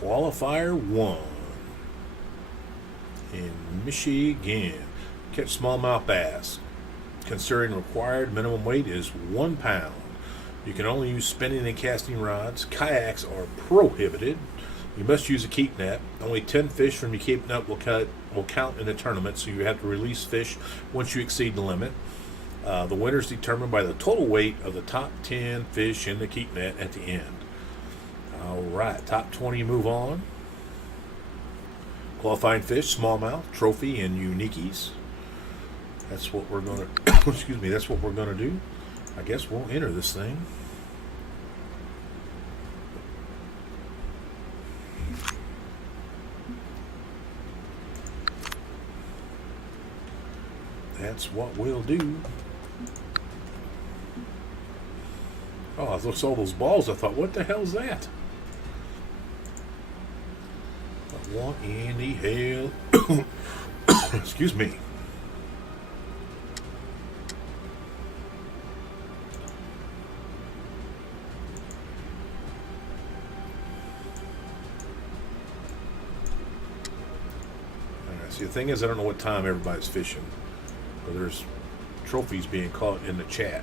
Qualifier 1 in Michigan. Catch smallmouth bass. Considering required minimum weight is 1 pound. You can only use spinning and casting rods. Kayaks are prohibited. You must use a keep net. Only 10 fish from your keep net will count in the tournament, so you have to release fish once you exceed the limit. The winner is determined by the total weight of the top 10 fish in the keep net at the end. All right, top 20 move on. Qualifying fish, smallmouth, trophy, and uniques. That's what we're going to, excuse me, that's what we're going to do. I guess we'll enter this thing. That's what we'll do. Oh, I saw those balls. I thought, what the hell's that? What in the hell? Excuse me. See, the thing is, I don't know what time everybody's fishing, but there's trophies being caught in the chat.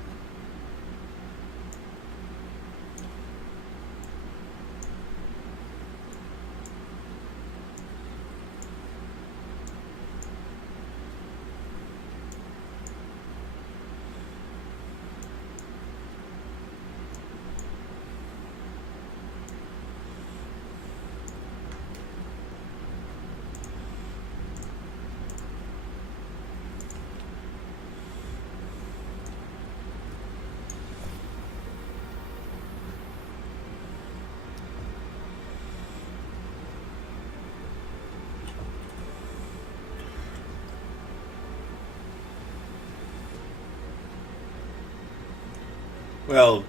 Well,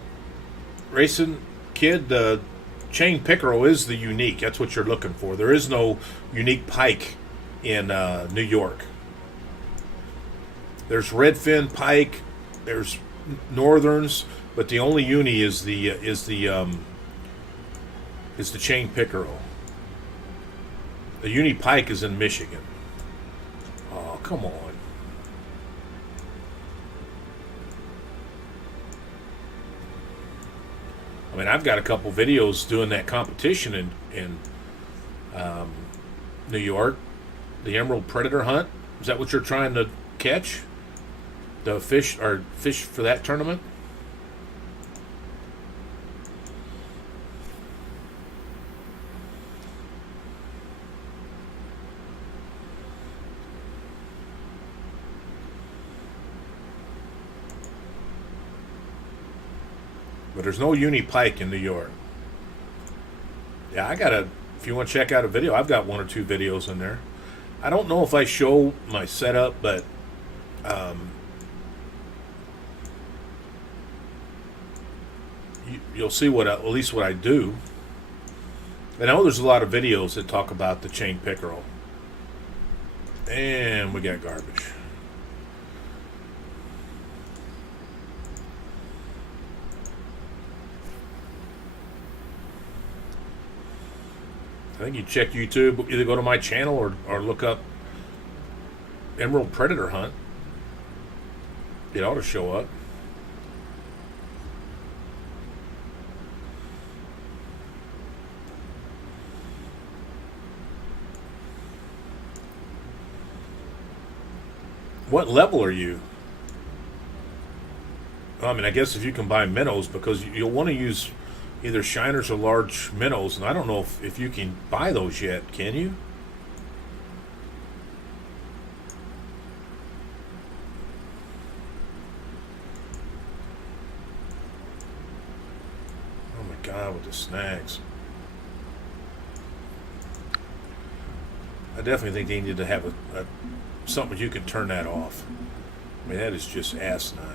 racing kid, the chain pickerel is the unique. That's what you're looking for. There is no unique pike in New York. There's redfin pike. There's northerns, but the only uni is the chain pickerel. The uni pike is in Michigan. Oh, come on. I mean, I've got a couple videos doing that competition in New York, the emerald predator hunt. Is that what you're trying to catch? The fish for that tournament? But there's no uni pike in New York. Yeah, if you want to check out a video, I've got 1 or 2 videos in there. I don't know if I show my setup, but you'll see at least what I do. I know there's a lot of videos that talk about the chain pickerel. And we got garbage. I think you check YouTube, either go to my channel or look up Emerald Predator Hunt. It ought to show up. What level are you? I mean, I guess if you can buy minnows, because you'll want to use either shiners or large minnows, and I don't know if you can buy those yet. Can you? Oh my God, with the snags. I definitely think they need to have something you can turn that off. I mean, that is just asinine.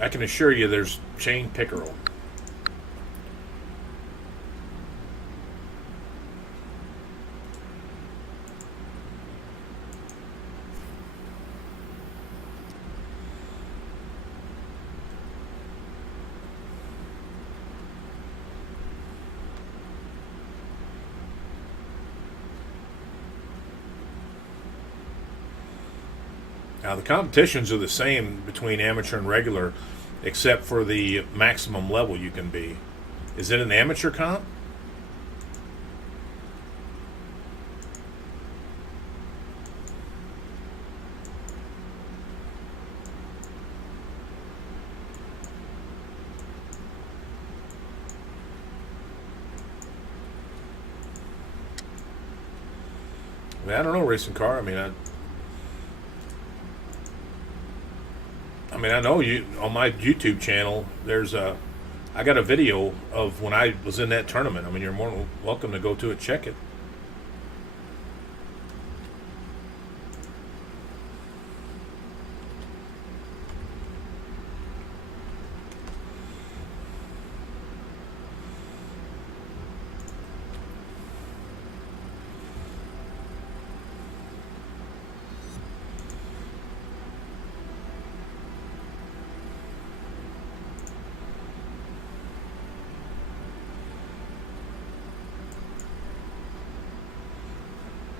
I can assure you there's chain pickerel. Now, the competitions are the same between amateur and regular, except for the maximum level you can be. Is it an amateur comp? I don't know, racing car. I know you on my YouTube channel. I got a video of when I was in that tournament. You're more than welcome to go to it, check it.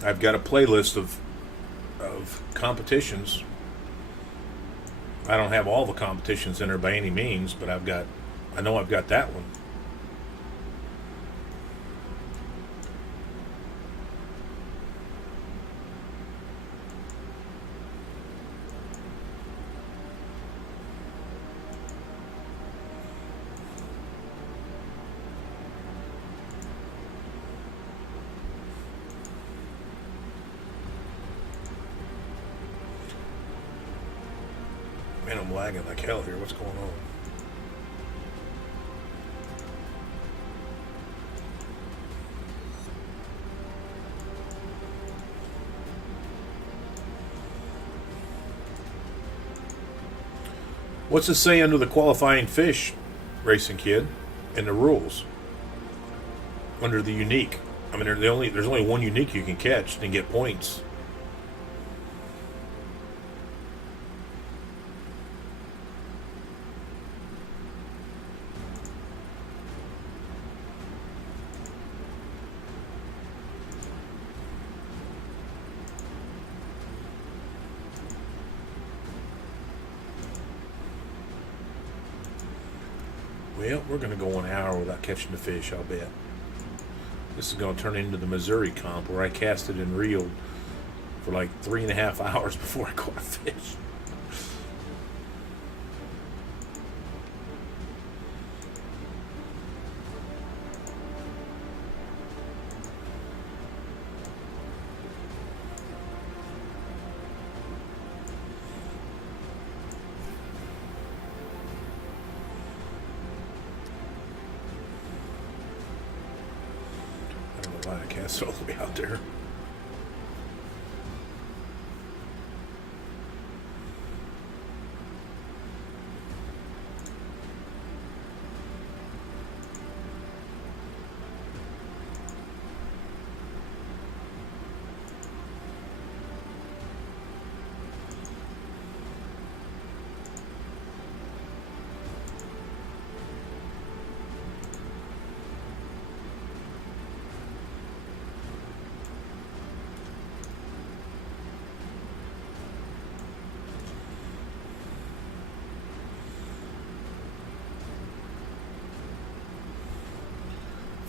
I've got a playlist of competitions. I don't have all the competitions in there by any means, but I know I've got that one. Man, I'm lagging like hell here. What's going on? What's it say under the qualifying fish, Racing Kid, in the rules? Under the unique. There's only one unique you can catch and get points. Well, we're going to go an hour without catching the fish, I'll bet. This is going to turn into the Missouri comp where I casted and reeled for like 3.5 hours before I caught a fish. I cast all the way out there.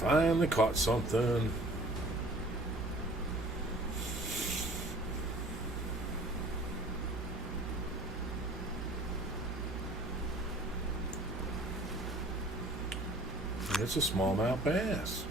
Finally caught something. It's a smallmouth bass.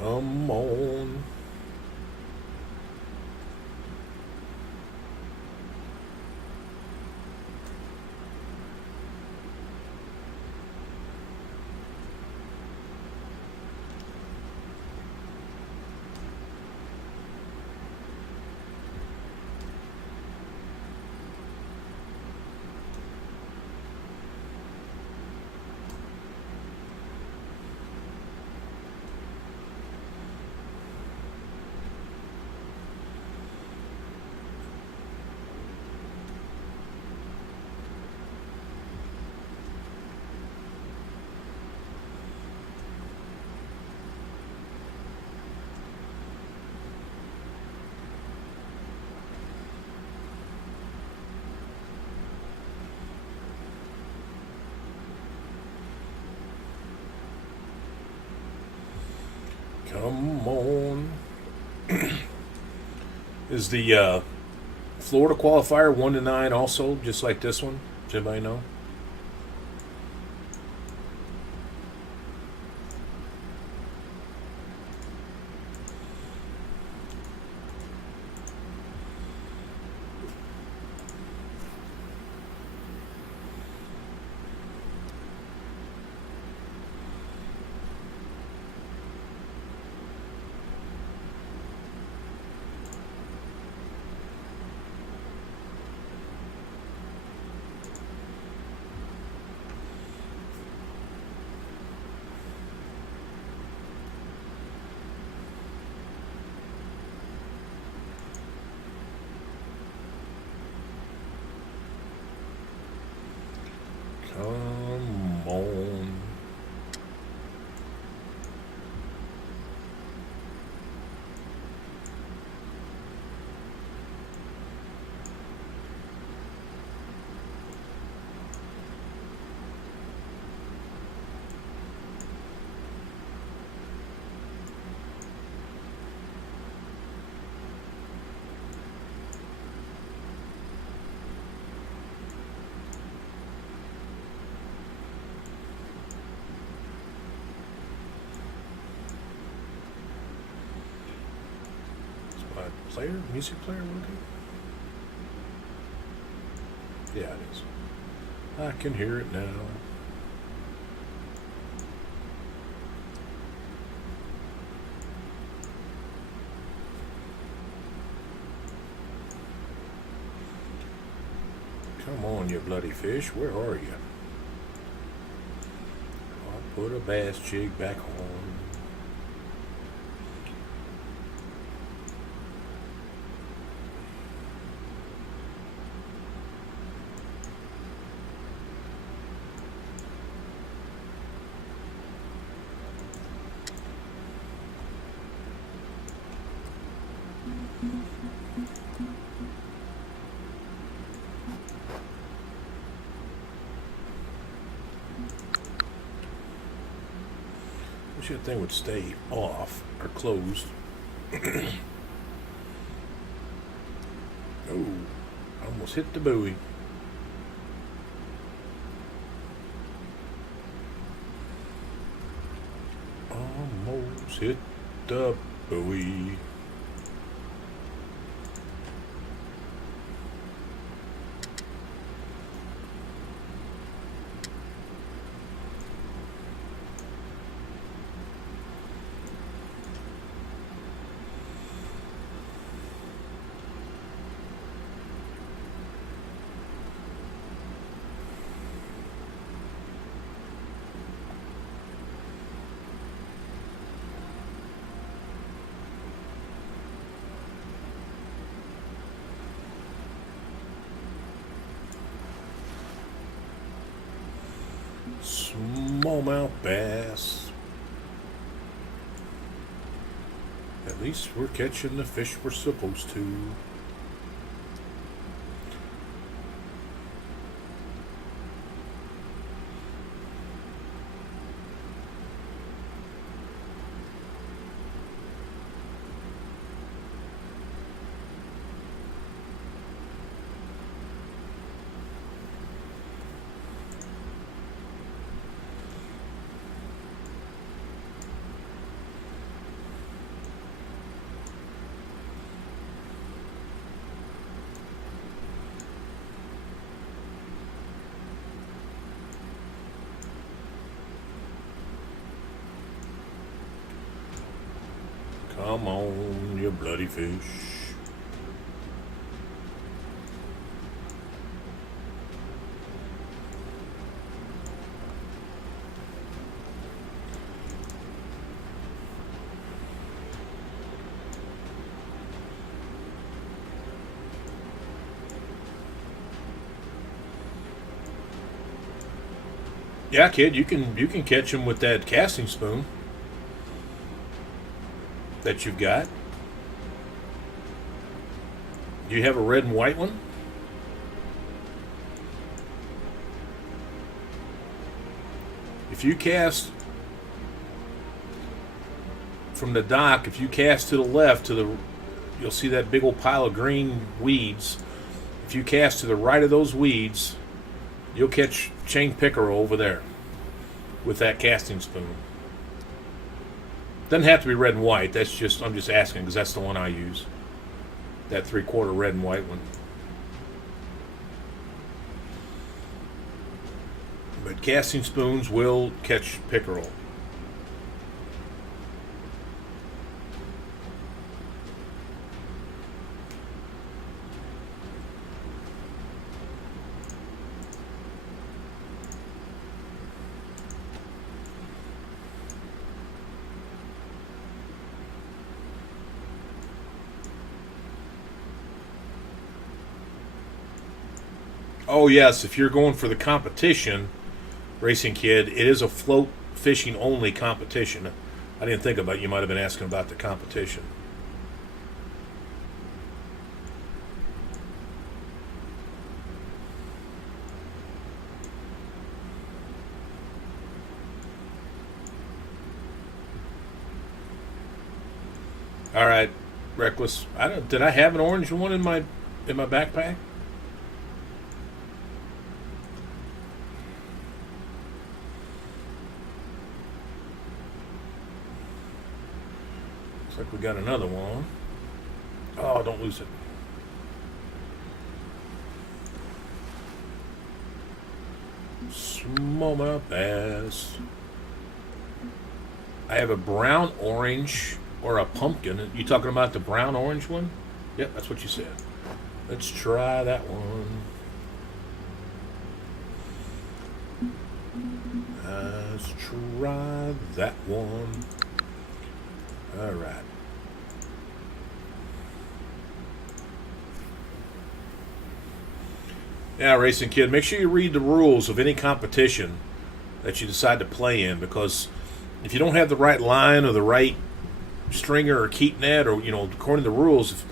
Come on. Come on. Is the Florida qualifier 1-9 also, just like this one? Does anybody know? Come on. Music player working? Yeah, it is. I can hear it now. Come on, you bloody fish. Where are you? I'll put a bass jig back on. Wish that thing would stay off or closed. Oh, almost hit the buoy. Almost hit the buoy. Smallmouth bass. At least we're catching the fish we're supposed to. Come on, you bloody fish. Yeah, kid, you can catch them with that casting spoon that you've got. Do you have a red and white one? If you cast from the dock, if you cast to the left you'll see that big old pile of green weeds. If you cast to the right of those weeds, you'll catch chain pickerel over there with that casting spoon. Doesn't have to be red and white. I'm just asking because that's the one I use. That 3/4 red and white one. But casting spoons will catch pickerel. Oh yes, if you're going for the competition, Racing Kid, it is a float fishing only competition. I didn't think about it. You might have been asking about the competition. All right, Reckless. Did I have an orange one in my backpack? Looks like we got another one. Oh, don't lose it. Smallmouth bass. I have a brown orange or a pumpkin. You talking about the brown orange one? Yep, that's what you said. Let's try that one. Let's try that one. All right. Now, Racing Kid, make sure you read the rules of any competition that you decide to play in, because if you don't have the right line or the right stringer or keep net, or according to the rules,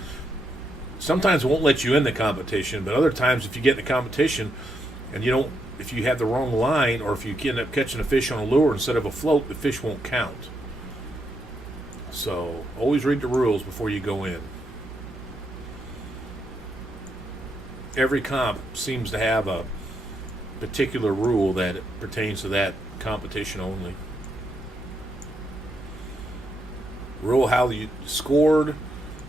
sometimes it won't let you in the competition. But other times, if you get in the competition and if you have the wrong line, or if you end up catching a fish on a lure instead of a float, the fish won't count. So always read the rules before you go in. Every comp seems to have a particular rule that pertains to that competition only. Rule how you scored,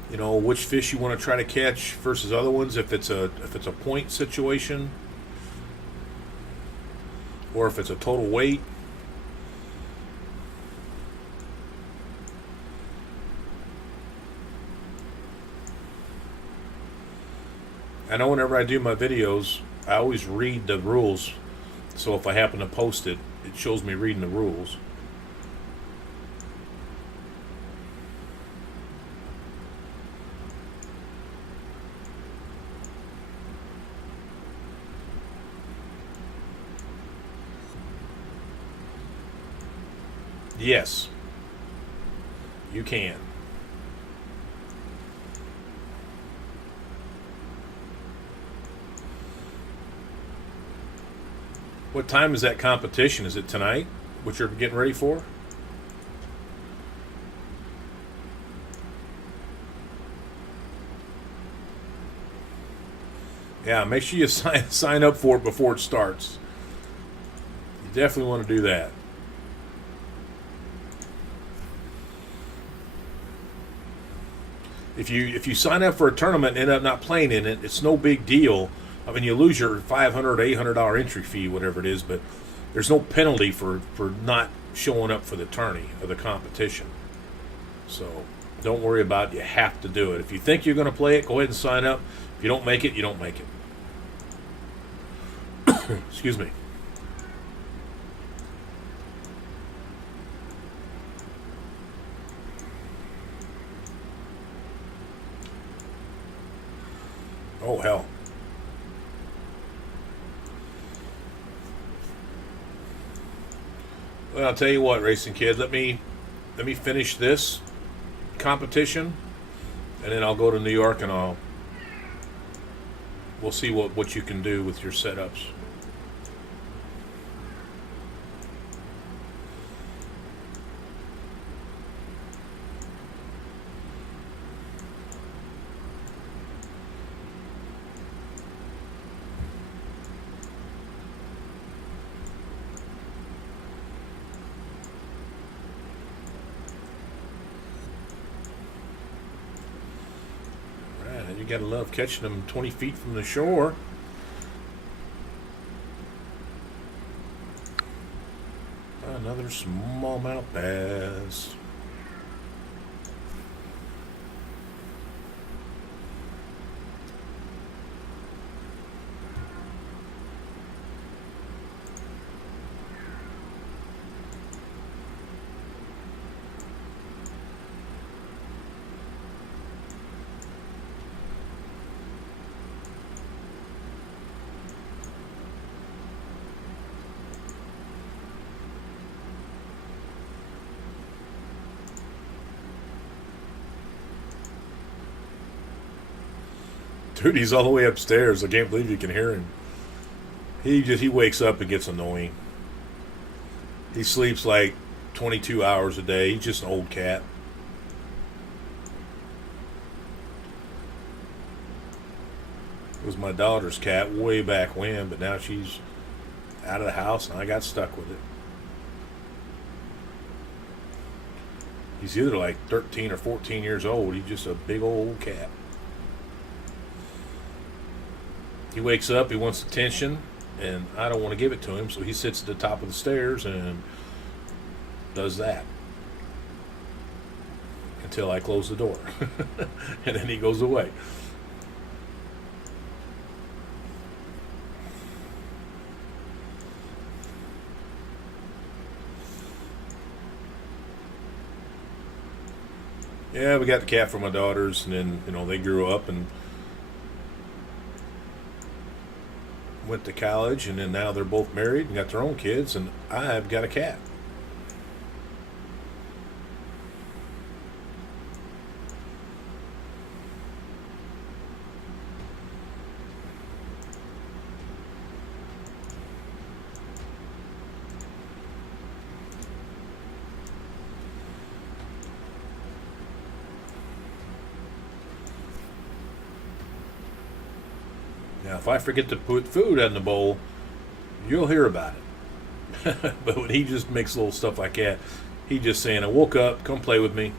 which fish you want to try to catch versus other ones, if it's a point situation or if it's a total weight. I know whenever I do my videos, I always read the rules, so if I happen to post it, it shows me reading the rules. Yes, you can. What time is that competition? Is it tonight, what you're getting ready for? Yeah, make sure you sign up for it before it starts. You definitely want to do that. If you sign up for a tournament and end up not playing in it, it's no big deal. I mean, you lose your $500, $800 entry fee, whatever it is, but there's no penalty for not showing up for the tourney or the competition. So don't worry about it. You have to do it. If you think you're going to play it, go ahead and sign up. If you don't make it, you don't make it. Excuse me. Oh, hell. Well, I'll tell you what, Racing Kid, let me finish this competition, and then I'll go to New York and we'll see what you can do with your setups. You gotta love catching them 20 feet from the shore. Another smallmouth bass. Dude, he's all the way upstairs. I can't believe you can hear him. He wakes up and gets annoying. He sleeps like 22 hours a day. He's just an old cat. It was my daughter's cat way back when, but now she's out of the house and I got stuck with it. He's either like 13 or 14 years old. He's just a big old cat. He wakes up, he wants attention, and I don't want to give it to him, so he sits at the top of the stairs and does that until I close the door. And then he goes away. Yeah, we got the cat for my daughters, and then, they grew up and went to college, and then now they're both married and got their own kids, and I've got a cat. Now, if I forget to put food in the bowl, you'll hear about it. But when he just makes little stuff like that, he just saying, I woke up, come play with me.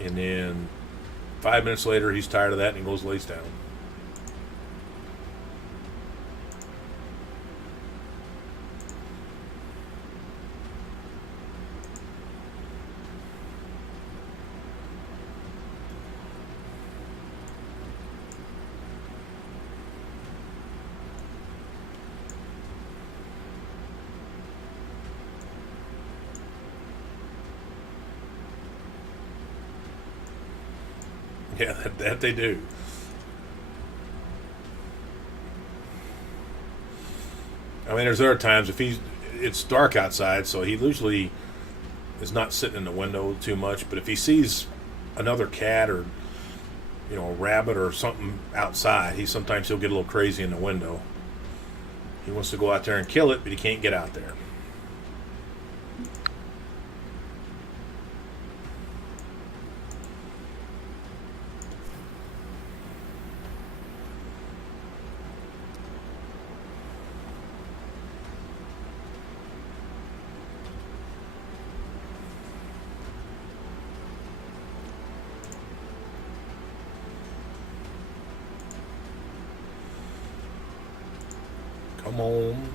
And then 5 minutes later, he's tired of that and he goes lays down. Yeah, that they do. I mean, there's other times it's dark outside, so he usually is not sitting in the window too much. But if he sees another cat or a rabbit or something outside, he'll get a little crazy in the window. He wants to go out there and kill it, but he can't get out there. Come on.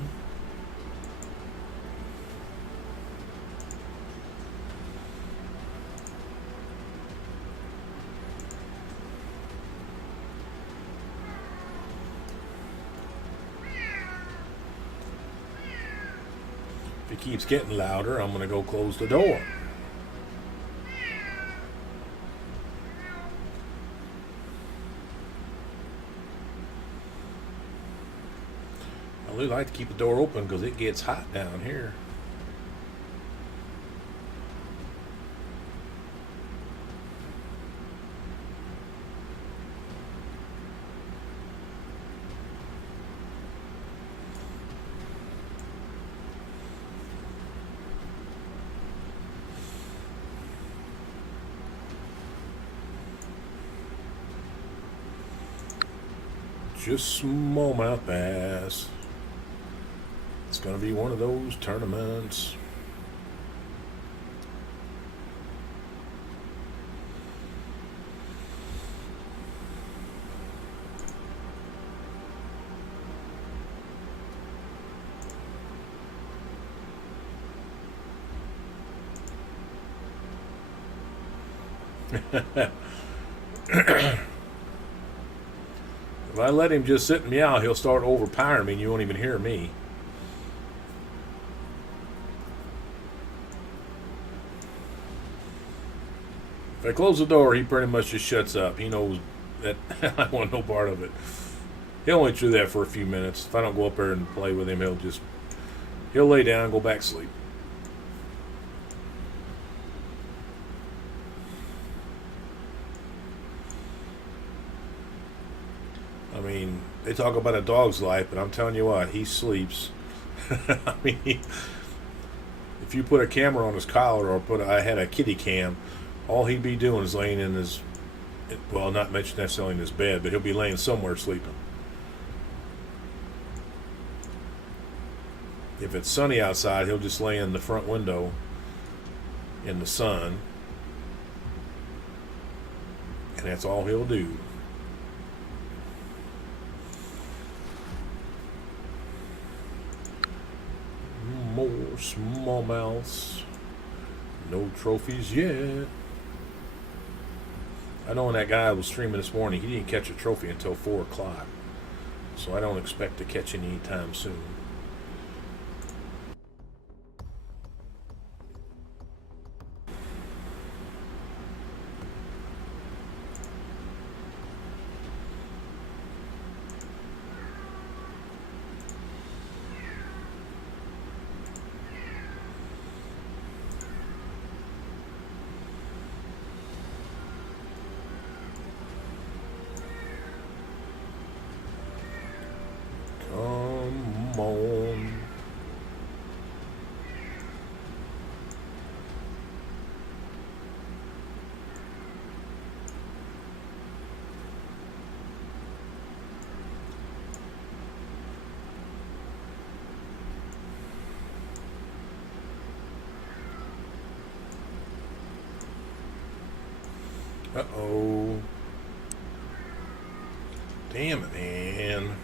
it keeps getting louder, I'm going to go close the door. I really like to keep the door open because it gets hot down here. Just smallmouth bass. It's going to be one of those tournaments. If I let him just sit and meow, he'll start overpowering me and you won't even hear me. If I close the door, he pretty much just shuts up. He knows that I want no part of it. He'll only do that for a few minutes. If I don't go up there and play with him, he'll lay down and go back to sleep. I mean, they talk about a dog's life, but I'm telling you what, he sleeps. I mean, if you put a camera on his collar or I had a kitty cam, all he'd be doing is laying in his, well, not necessarily in his bed, but he'll be laying somewhere sleeping. If it's sunny outside, he'll just lay in the front window in the sun, and that's all he'll do. More smallmouths. No trophies yet. I know when that guy was streaming this morning, he didn't catch a trophy until 4 o'clock. So I don't expect to catch any anytime soon. Come on. Uh-oh. Damn it, man.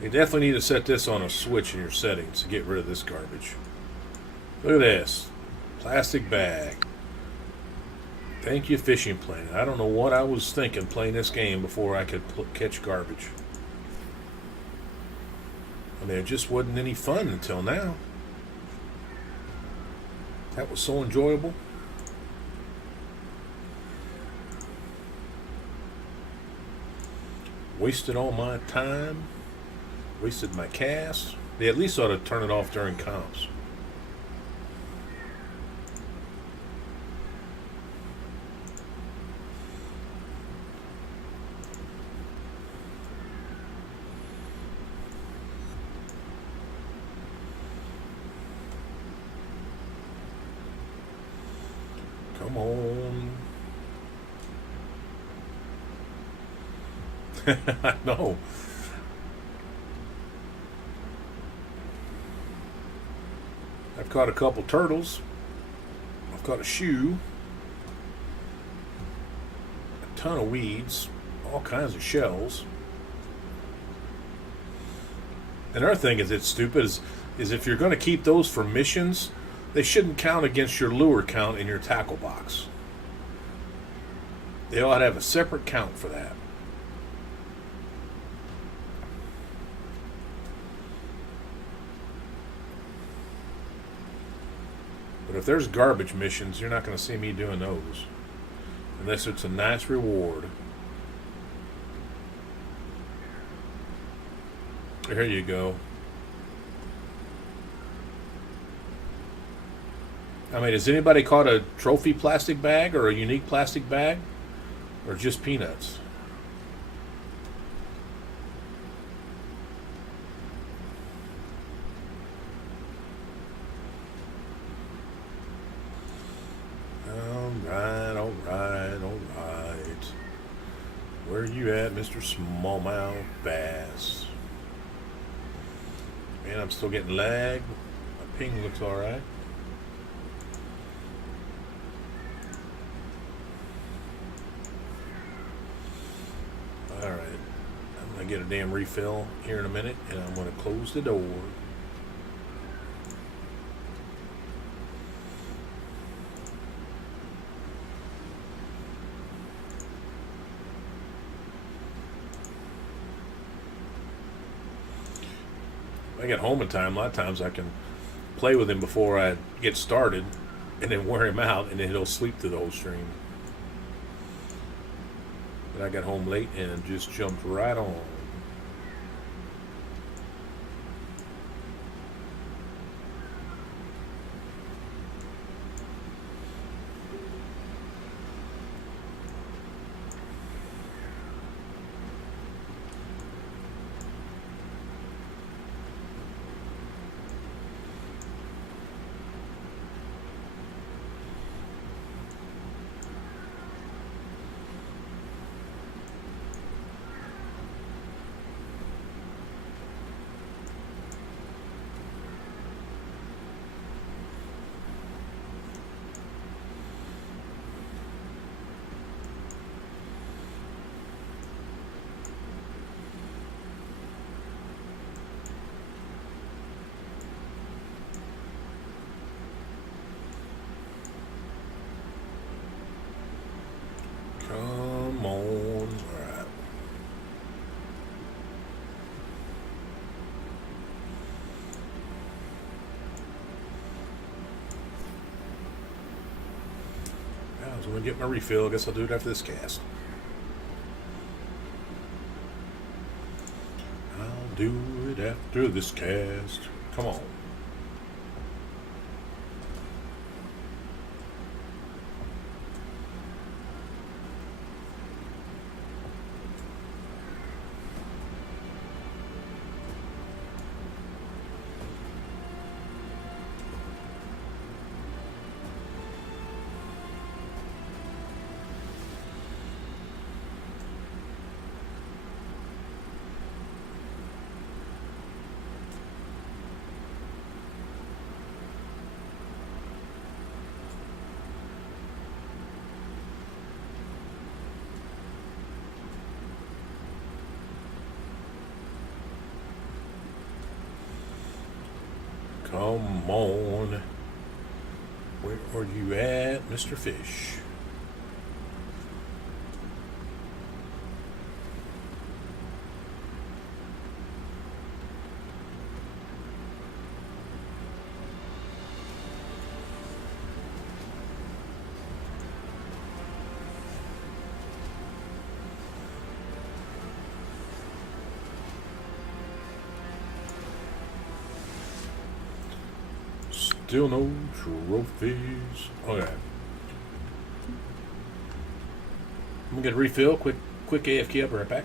You definitely need to set this on a switch in your settings to get rid of this garbage. Look at this. Plastic bag. Thank you, Fishing Planet. I don't know what I was thinking playing this game before I could catch garbage. I mean, it just wasn't any fun until now. That was so enjoyable. Wasted all my time. Wasted my cast. They at least ought to turn it off during comps. Come on. I know. I've caught a couple turtles. I've caught a shoe. A ton of weeds. All kinds of shells. Another thing it's stupid is if you're going to keep those for missions, they shouldn't count against your lure count in your tackle box. They ought to have a separate count for that. But if there's garbage missions, you're not going to see me doing those. Unless it's a nice reward. Here you go. I mean, has anybody caught a trophy plastic bag or a unique plastic bag? Or just peanuts? Alright, alright, alright. Where are you at, Mr. Smallmouth Bass? Man, I'm still getting lag. My ping looks alright. Alright. I'm going to get a damn refill here in a minute, and I'm going to close the door. I get home in time, a lot of times I can play with him before I get started and then wear him out, and then he'll sleep through the whole stream. But I got home late and just jumped right on. Come on. All right. I was going to get my refill. I guess I'll do it after this cast. I'll do it after this cast. Come on. Come on. Where are you at, Mr. Fish? Still no trophies. Okay. I'm gonna get a refill. Quick AFK. I'll be right back.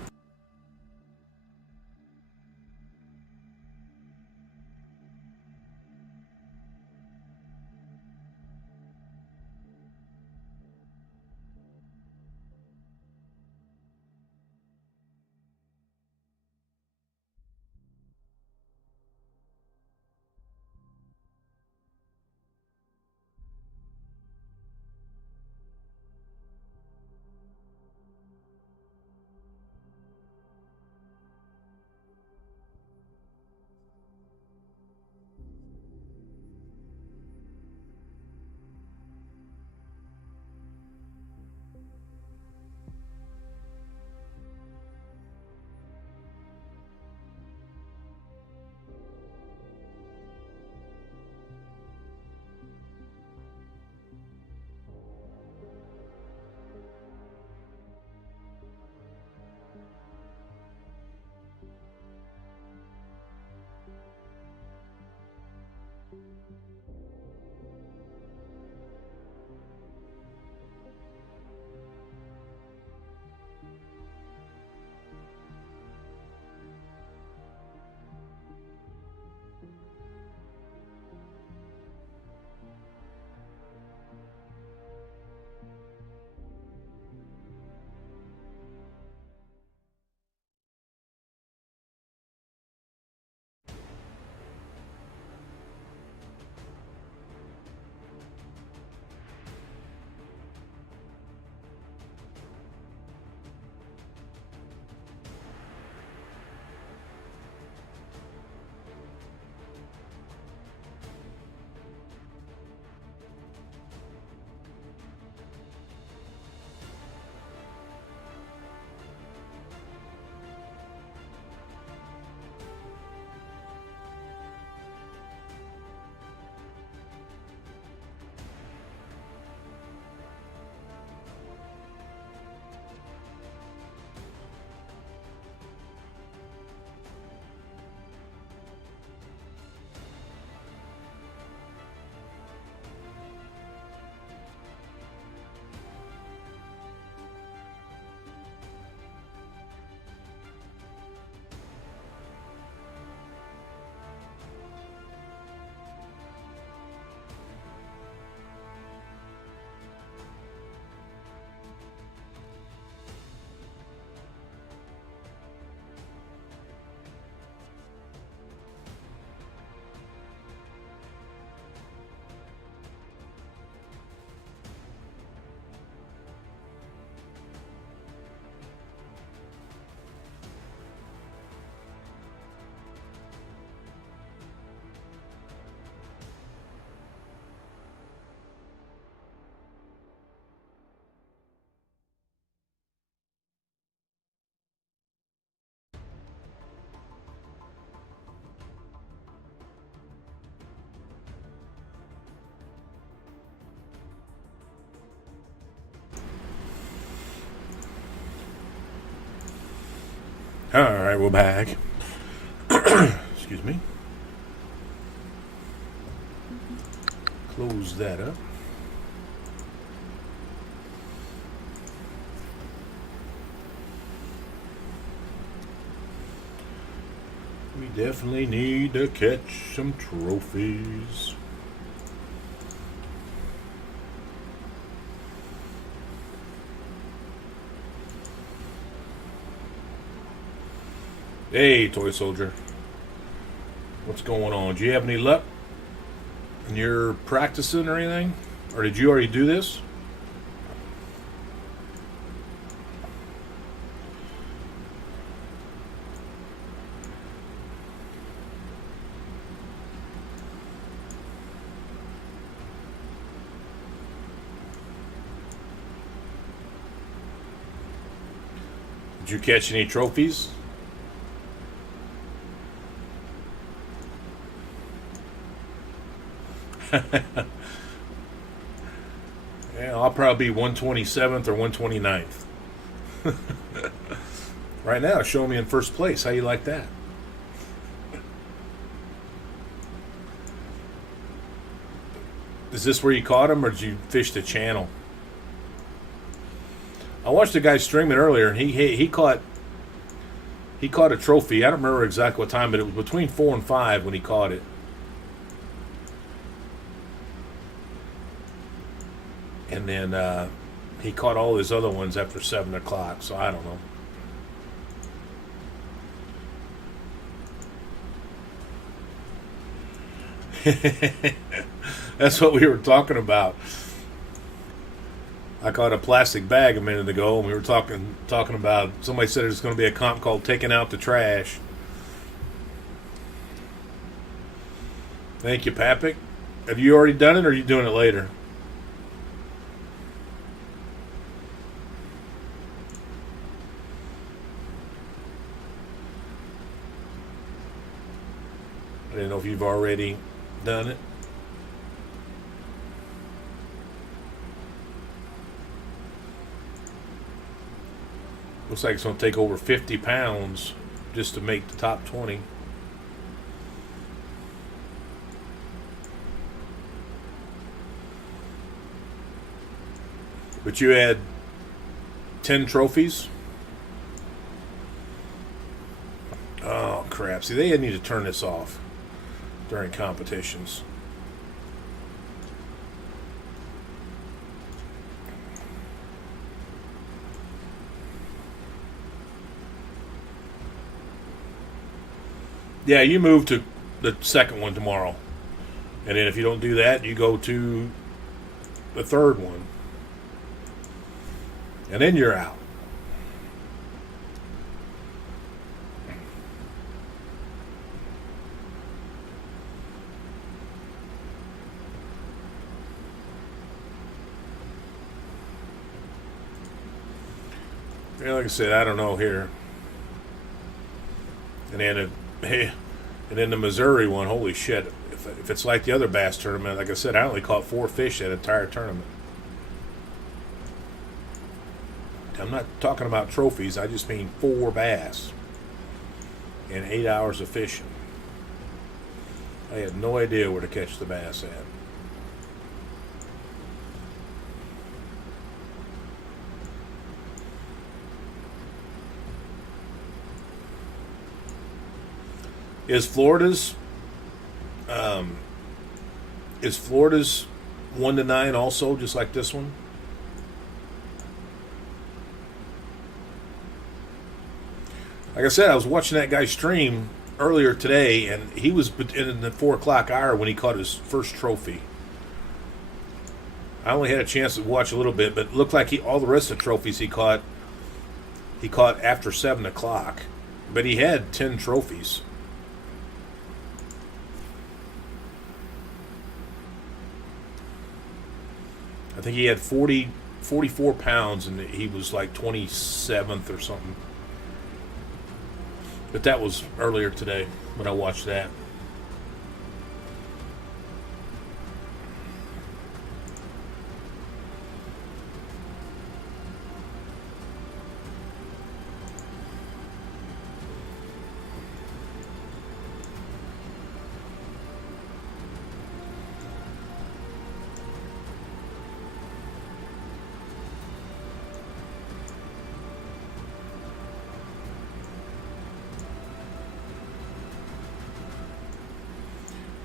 All right, we're back. Excuse me. Close that up. We definitely need to catch some trophies. Hey, Toy Soldier. What's going on? Do you have any luck in your practicing or anything? Or did you already do this? Did you catch any trophies? Yeah, I'll probably be 127th or 129th. Right now, show me in first place. How you like that? Is this where you caught him, or did you fish the channel? I watched a guy streaming earlier, and he caught a trophy. I don't remember exactly what time, but it was between 4 and 5 when he caught it. And then he caught all his other ones after 7 o'clock, so I don't know. That's what we were talking about. I caught a plastic bag a minute ago, and we were talking about, somebody said there's going to be a comp called Taking Out the Trash. Thank you, Papick. Have you already done it, or are you doing it later? I didn't know if you've already done it. Looks like it's going to take over 50 pounds just to make the top 20. But you had 10 trophies? Oh, crap. See, they need to turn this off during competitions. Yeah, you move to the second one tomorrow. And then if you don't do that, you go to the third one. And then you're out. Yeah, like I said, I don't know here. And then the Missouri one, holy shit. If it's like the other bass tournament, like I said, I only caught 4 fish that entire tournament. I'm not talking about trophies, I just mean 4 bass in 8 hours of fishing. I had no idea where to catch the bass at. Is Florida's 1 to 9 also just like this one? Like I said, I was watching that guy stream earlier today, and he was in the 4 o'clock hour when he caught his first trophy. I only had a chance to watch a little bit, but it looked like all the rest of the trophies he caught after 7 o'clock. But he had 10 trophies. I think he had 44 pounds, and he was like 27th or something. But that was earlier today when I watched that.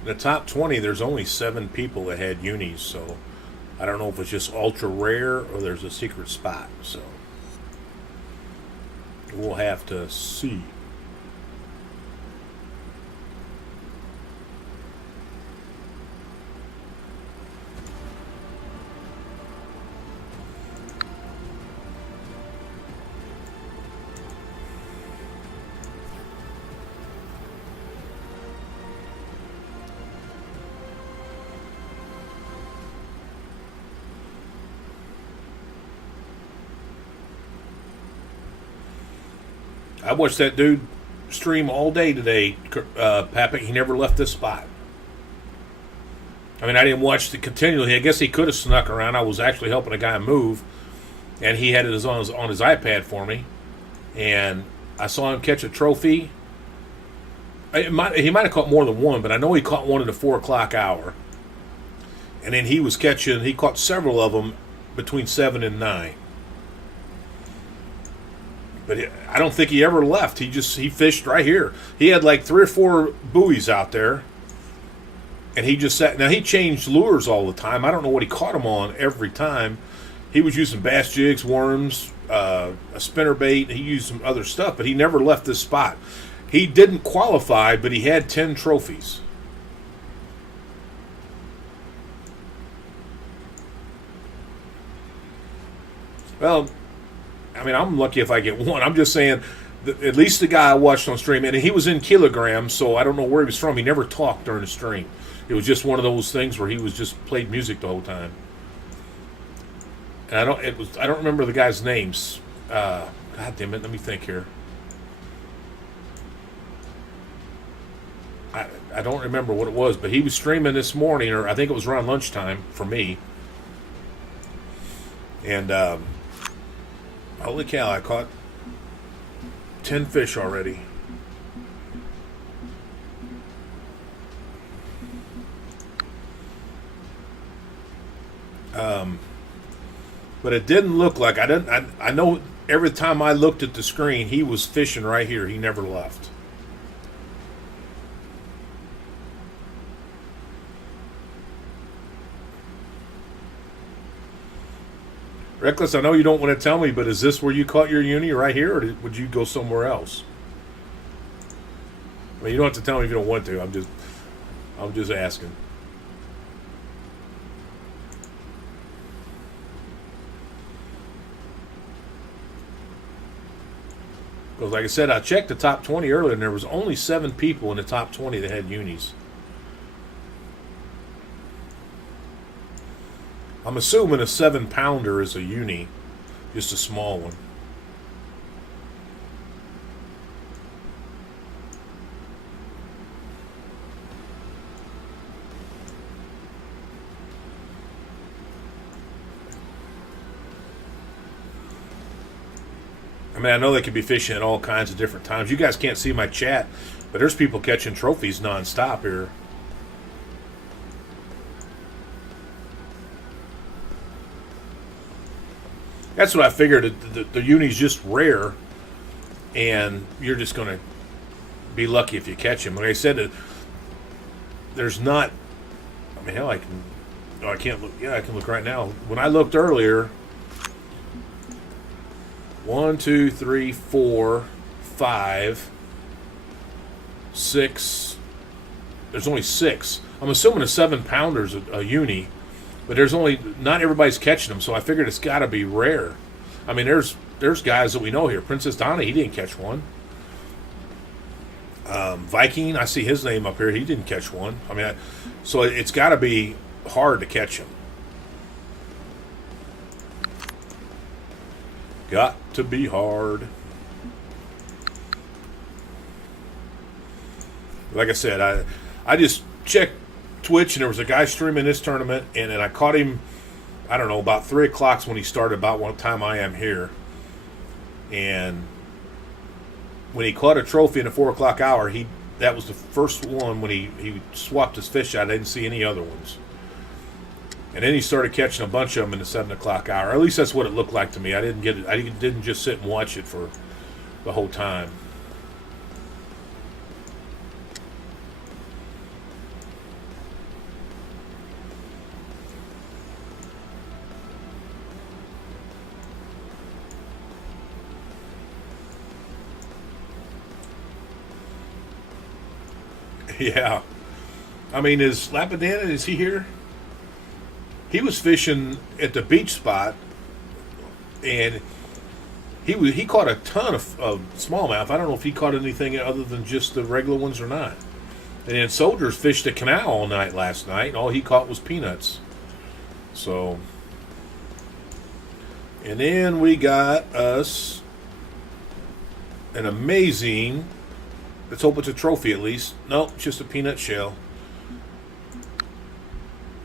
In the top 20, there's only 7 people that had unis, so I don't know if it's just ultra rare or there's a secret spot. So we'll have to see. I watched that dude stream all day today, Pappy. He never left this spot. I mean, I didn't watch it continually. I guess he could have snuck around. I was actually helping a guy move, and he had it on his iPad for me. And I saw him catch a trophy. He might have caught more than one, but I know he caught one in the 4 o'clock hour. And then he caught several of them between 7 and 9. But I don't think he ever left. He fished right here. He had like 3 or 4 buoys out there. And he just sat. Now, he changed lures all the time. I don't know what he caught them on every time. He was using bass jigs, worms, a spinnerbait. He used some other stuff, but he never left this spot. He didn't qualify, but he had 10 trophies. Well, I mean, I'm lucky if I get one. I'm just saying, at least the guy I watched on stream, and he was in kilograms, so I don't know where he was from. He never talked during the stream. It was just one of those things where he was just played music the whole time. And I don't remember the guy's names. God damn it, let me think here. I don't remember what it was, but he was streaming this morning, or I think it was around lunchtime for me. And holy cow, I caught 10 fish already. But it didn't look like I know every time I looked at the screen, he was fishing right here. He never left. Reckless, I know you don't want to tell me, but is this where you caught your uni, right here, or would you go somewhere else? I mean, you don't have to tell me if you don't want to. I'm just asking. Because, like I said, I checked the top 20 earlier, and there was only 7 people in the top 20 that had unis. I'm assuming a 7-pounder is a uni, just a small one. I mean, I know they could be fishing at all kinds of different times. You guys can't see my chat, but there's people catching trophies nonstop here. That's what I figured. The uni's just rare, and you're just going to be lucky if you catch him. Like I said, there's not. I mean, hell, I can. Oh, I can't look. Yeah, I can look right now. When I looked earlier, 1, 2, 3, 4, 5, 6. There's only 6. I'm assuming a 7-pounder's a uni. But there's only, not everybody's catching them, so I figured it's got to be rare. I mean, there's guys that we know here. Princess Donna, he didn't catch one. Viking, I see his name up here. He didn't catch one. I mean, so it's got to be hard to catch him. Got to be hard. Like I said, I just checked Twitch, and there was a guy streaming this tournament, and I caught him, I don't know, about 3 o'clock when he started, about what time I am here. And when he caught a trophy in the 4 o'clock hour, that was the first one when he swapped his fish out. I didn't see any other ones. And then he started catching a bunch of them in the 7 o'clock hour. At least that's what it looked like to me. I didn't just sit and watch it for the whole time. Yeah. I mean, is Lapadana, is he here? He was fishing at the beach spot, and he caught a ton of smallmouth. I don't know if he caught anything other than just the regular ones or not. And then Soldiers fished the canal all night last night, and all he caught was peanuts. So, and then we got us an amazing, let's hope it's a trophy at least. Nope, just a peanut shell.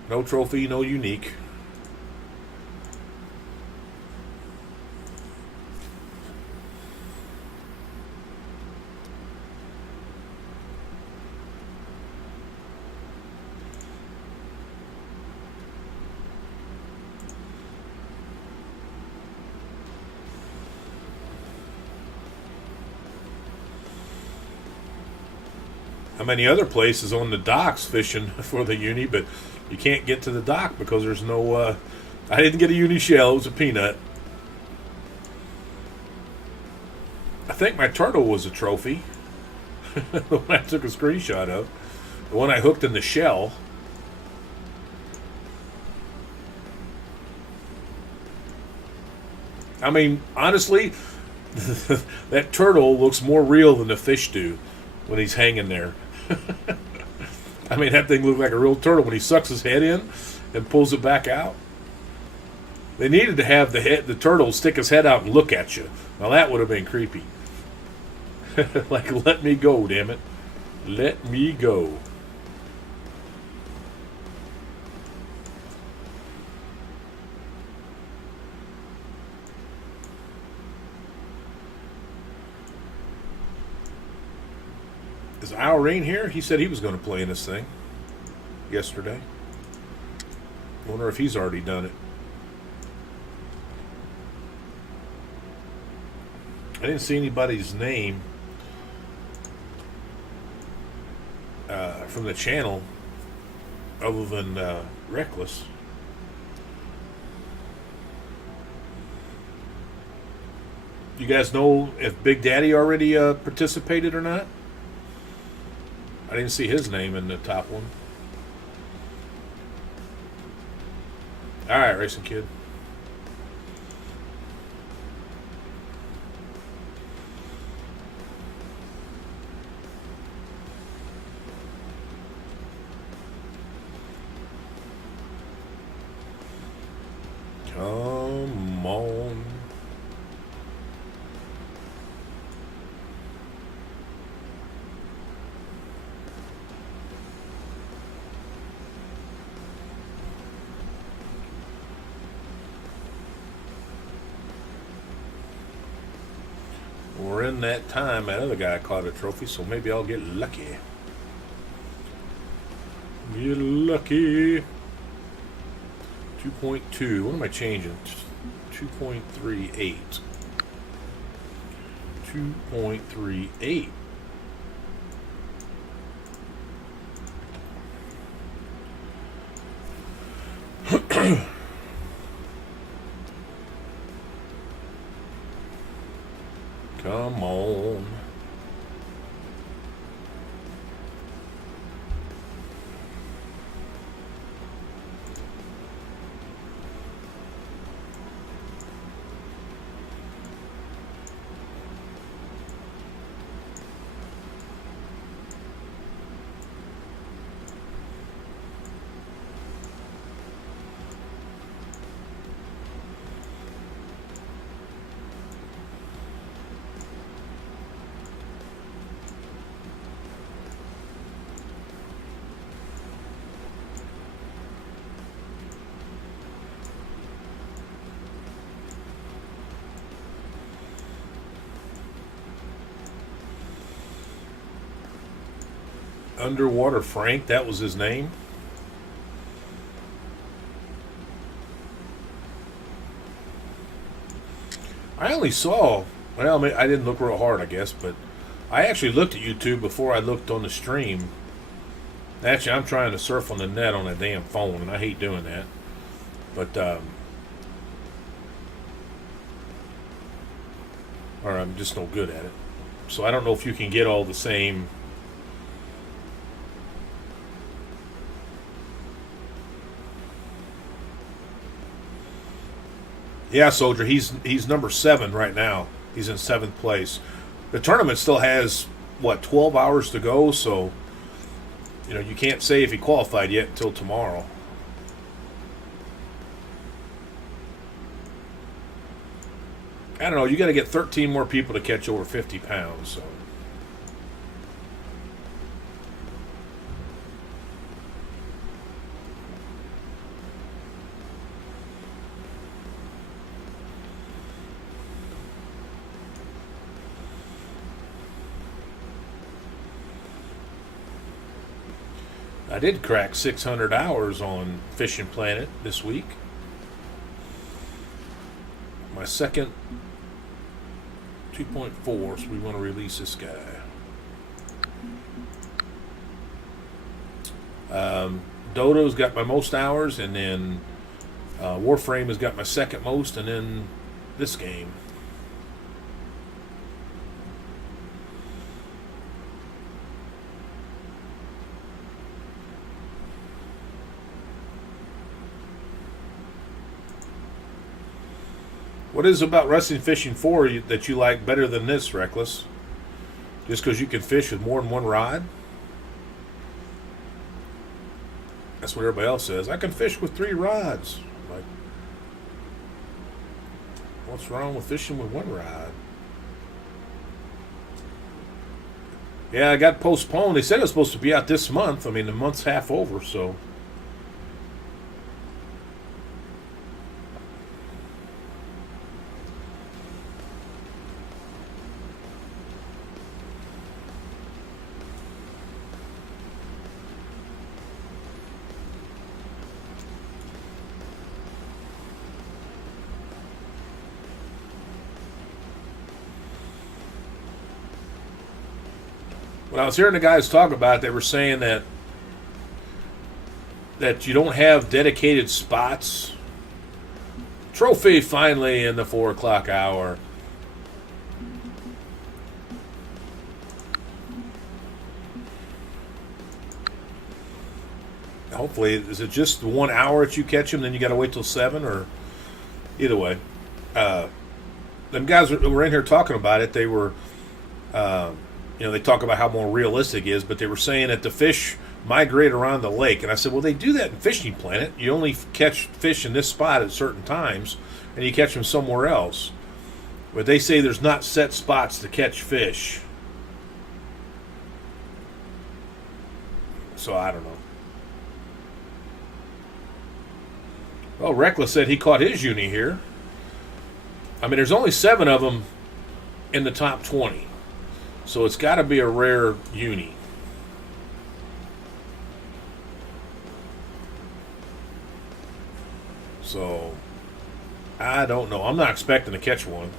No trophy, no unique. How many other places on the docks fishing for the uni, but you can't get to the dock because there's no. I didn't get a uni shell; it was a peanut. I think my turtle was a trophy. The one I took a screenshot of, the one I hooked in the shell. I mean, honestly, that turtle looks more real than the fish do when he's hanging there. I mean, that thing looked like a real turtle when he sucks his head in and pulls it back out. They needed to have the turtle stick his head out and look at you. Now that would have been creepy. Like, let me go, damn it. Let me go. Is Al Rain here? He said he was going to play in this thing yesterday. Wonder if he's already done it. I didn't see anybody's name from the channel other than Reckless. You guys know if Big Daddy already participated or not? I didn't see his name in the top one. All right, Racing Kid. Come on. We're in that time. That other guy caught a trophy, so maybe I'll get lucky. Get lucky. 2.2. What am I changing? 2.38. 2.38. Come on. Underwater Frank, that was his name. I only saw, well, I mean, I didn't look real hard, I guess, but I actually looked at YouTube before I looked on the stream. Actually, I'm trying to surf on the net on a damn phone, and I hate doing that. But, or I'm just no good at it. So I don't know if you can get all the same Yeah, Soldier. He's number 7 right now. He's in 7th place. The tournament still has what 12 hours to go, so you can't say if he qualified yet until tomorrow. I don't know. You got to get 13 more people to catch over 50 pounds. So. I did crack 600 hours on Fishing Planet this week. My second 2.4, so we want to release this guy. Dodo's got my most hours, and then Warframe has got my second most, and then this game. What is it about Wrestling Fishing 4 that you like better than this, Reckless? Just because you can fish with more than one rod? That's what everybody else says. I can fish with 3 rods. Like, what's wrong with fishing with one rod? Yeah, it got postponed. They said it was supposed to be out this month. I mean, the month's half over, so... When I was hearing the guys talk about it, they were saying that you don't have dedicated spots. Trophy finally in the 4 o'clock hour. Hopefully, is it just the 1 hour that you catch them, then you got to wait till 7, or either way? Them guys were in here talking about it. They were. They talk about how more realistic it is, but they were saying that the fish migrate around the lake. And I said, well, they do that in Fishing Planet. You only catch fish in this spot at certain times, and you catch them somewhere else. But they say there's not set spots to catch fish. So I don't know. Well, Reckless said he caught his uni here. I mean, there's only 7 of them in the top 20. So it's got to be a rare uni. So I don't know. I'm not expecting to catch one.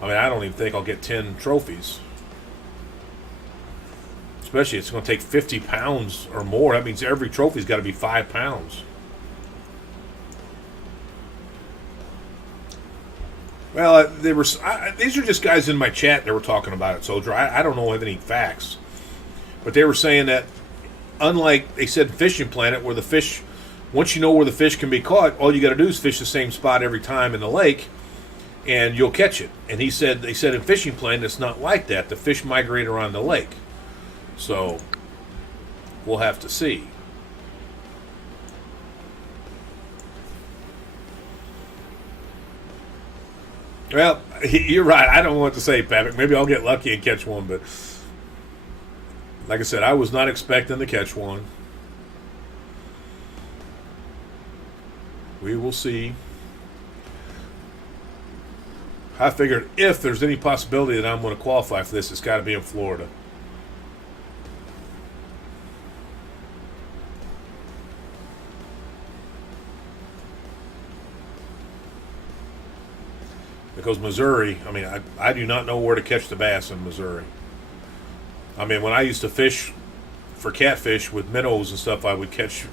I mean, I don't even think I'll get 10 trophies. Especially it's going to take 50 pounds or more. That means every trophy's got to be 5 pounds. Well, these are just guys in my chat that were talking about it, Soldier. I don't know of any facts. But they were saying that, unlike, they said Fishing Planet, where the fish, once you know where the fish can be caught, all you got to do is fish the same spot every time in the lake, and you'll catch it. And they said in Fishing Planet, it's not like that. The fish migrate around the lake. So, we'll have to see. Well, you're right. I don't know what to say, Patrick. Maybe I'll get lucky and catch one, but like I said, I was not expecting to catch one. We will see. I figured if there's any possibility that I'm going to qualify for this, it's got to be in Florida. Because Missouri, I mean, I do not know where to catch the bass in Missouri. I mean, when I used to fish for catfish with minnows and stuff, I would catch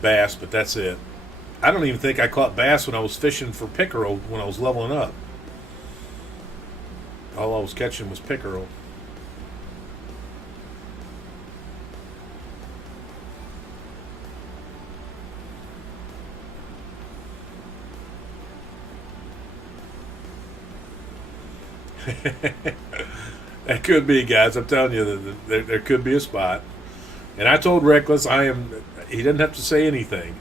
bass, but that's it. I don't even think I caught bass when I was fishing for pickerel when I was leveling up. All I was catching was pickerel. That could be, guys. I'm telling you, there could be a spot. And I told Reckless, he doesn't have to say anything.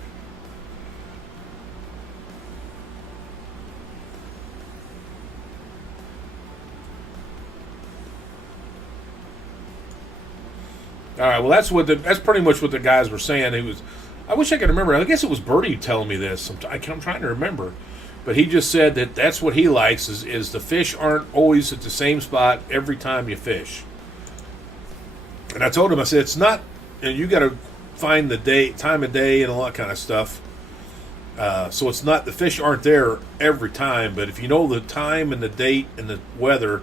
All right. Well, that's pretty much what the guys were saying. I wish I could remember. I guess it was Bertie telling me this. I'm trying to remember, but he just said that's what he likes is the fish aren't always at the same spot every time you fish. And I told him, I said, it's not. You got to find the time of day, and all that kind of stuff. So it's not, the fish aren't there every time, but if you know the time and the date and the weather,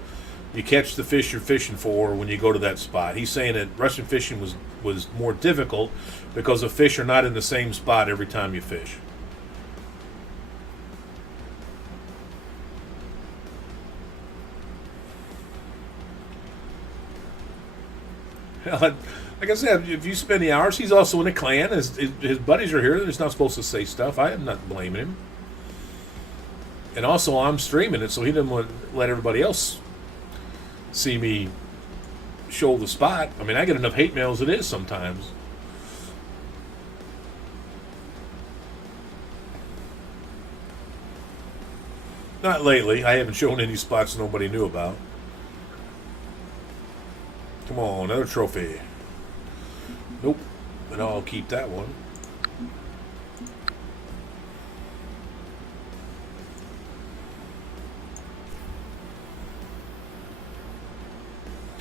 you catch the fish you're fishing for when you go to that spot. He's saying that Russian fishing was more difficult because the fish are not in the same spot every time you fish. Like I said, if you spend the hours, he's also in a clan. His buddies are here. They're not supposed to say stuff. I am not blaming him. And also, I'm streaming it, so he didn't want to let everybody else see me show the spot. I mean, I get enough hate mail as it is sometimes. Not lately. I haven't shown any spots nobody knew about. Come on, another trophy. Nope. But I'll keep that one.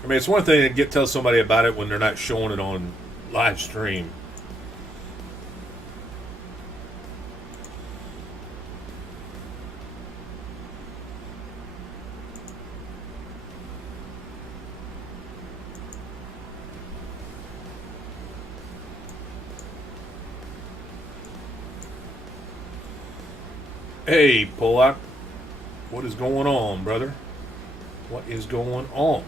I mean, it's one thing to tell somebody about it when they're not showing it on live stream. Hey, Polak, what is going on, brother? What is going on?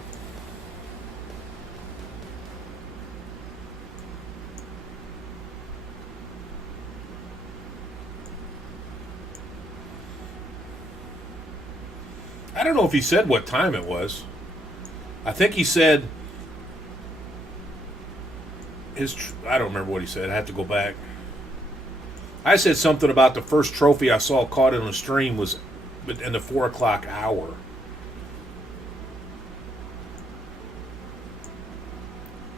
I don't know if he said what time it was. I think he said I don't remember what he said. I have to go back. I said something about the first trophy I saw caught in the stream was in the 4 o'clock hour.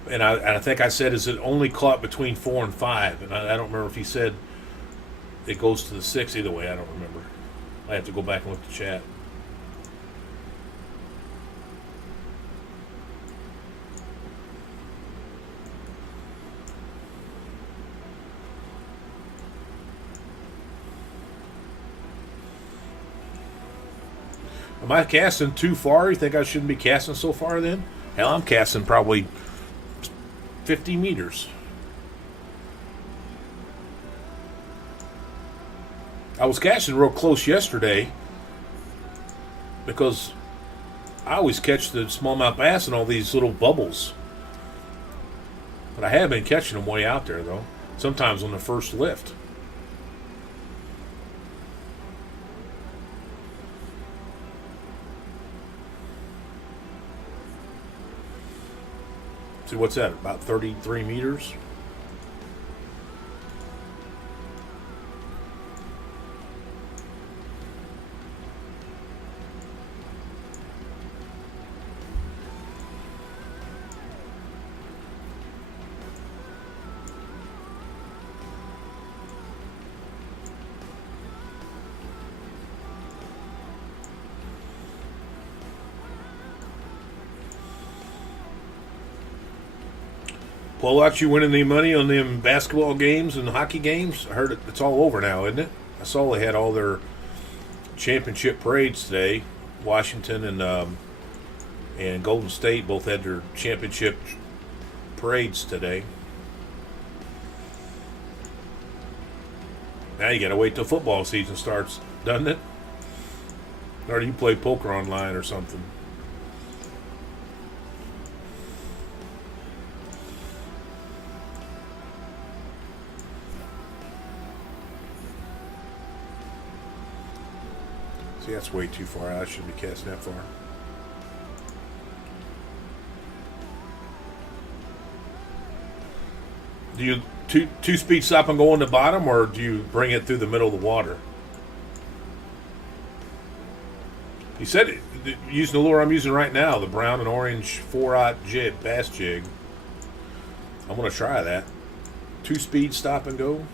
And I think I said, is it only caught between 4 and 5? And I don't remember if he said it goes to the 6. Either way, I don't remember. I have to go back and look at the chat. Am I casting too far? You think I shouldn't be casting so far then? Hell, I'm casting probably 50 meters. I was casting real close yesterday because I always catch the smallmouth bass in all these little bubbles. But I have been catching them way out there, though. Sometimes on the first lift. See, what's that? About 33 meters? Polak, you winning any money on them basketball games and hockey games? I heard it's all over now, isn't it? I saw they had all their championship parades today. Washington and Golden State both had their championship parades today. Now you got to wait till football season starts, doesn't it? Or do you play poker online or something? See, that's way too far. I shouldn't be casting that far. Do you two speed stop and go on the bottom, or do you bring it through the middle of the water? He said using the lure I'm using right now, the brown and orange 4-aught jig, bass jig. I'm gonna try that. 2-speed stop and go.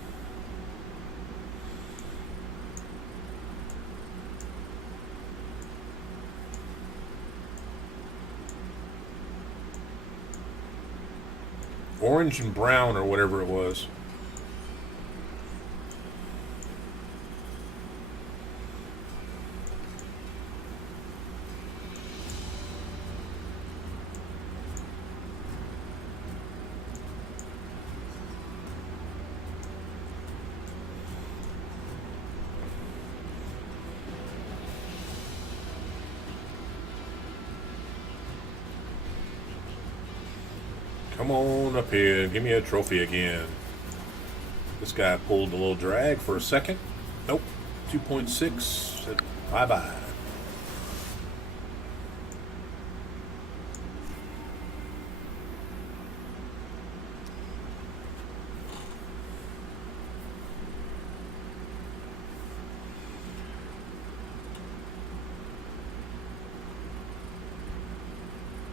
Orange and brown, or whatever it was. Come on up here. Give me a trophy again. This guy pulled a little drag for a second. Nope. 2.6. Bye-bye.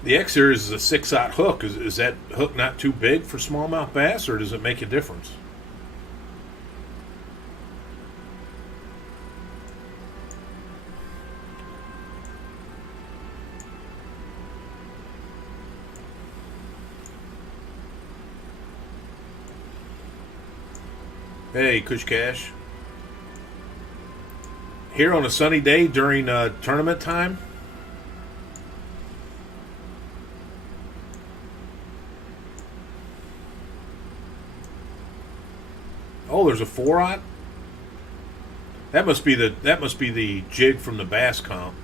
The X Series is a 6-aught hook. Is that hook not too big for smallmouth bass, or does it make a difference? Hey, Kush Cash. Here on a sunny day during tournament time. Oh, there's a 4-aught. That must be the jig from the bass comp.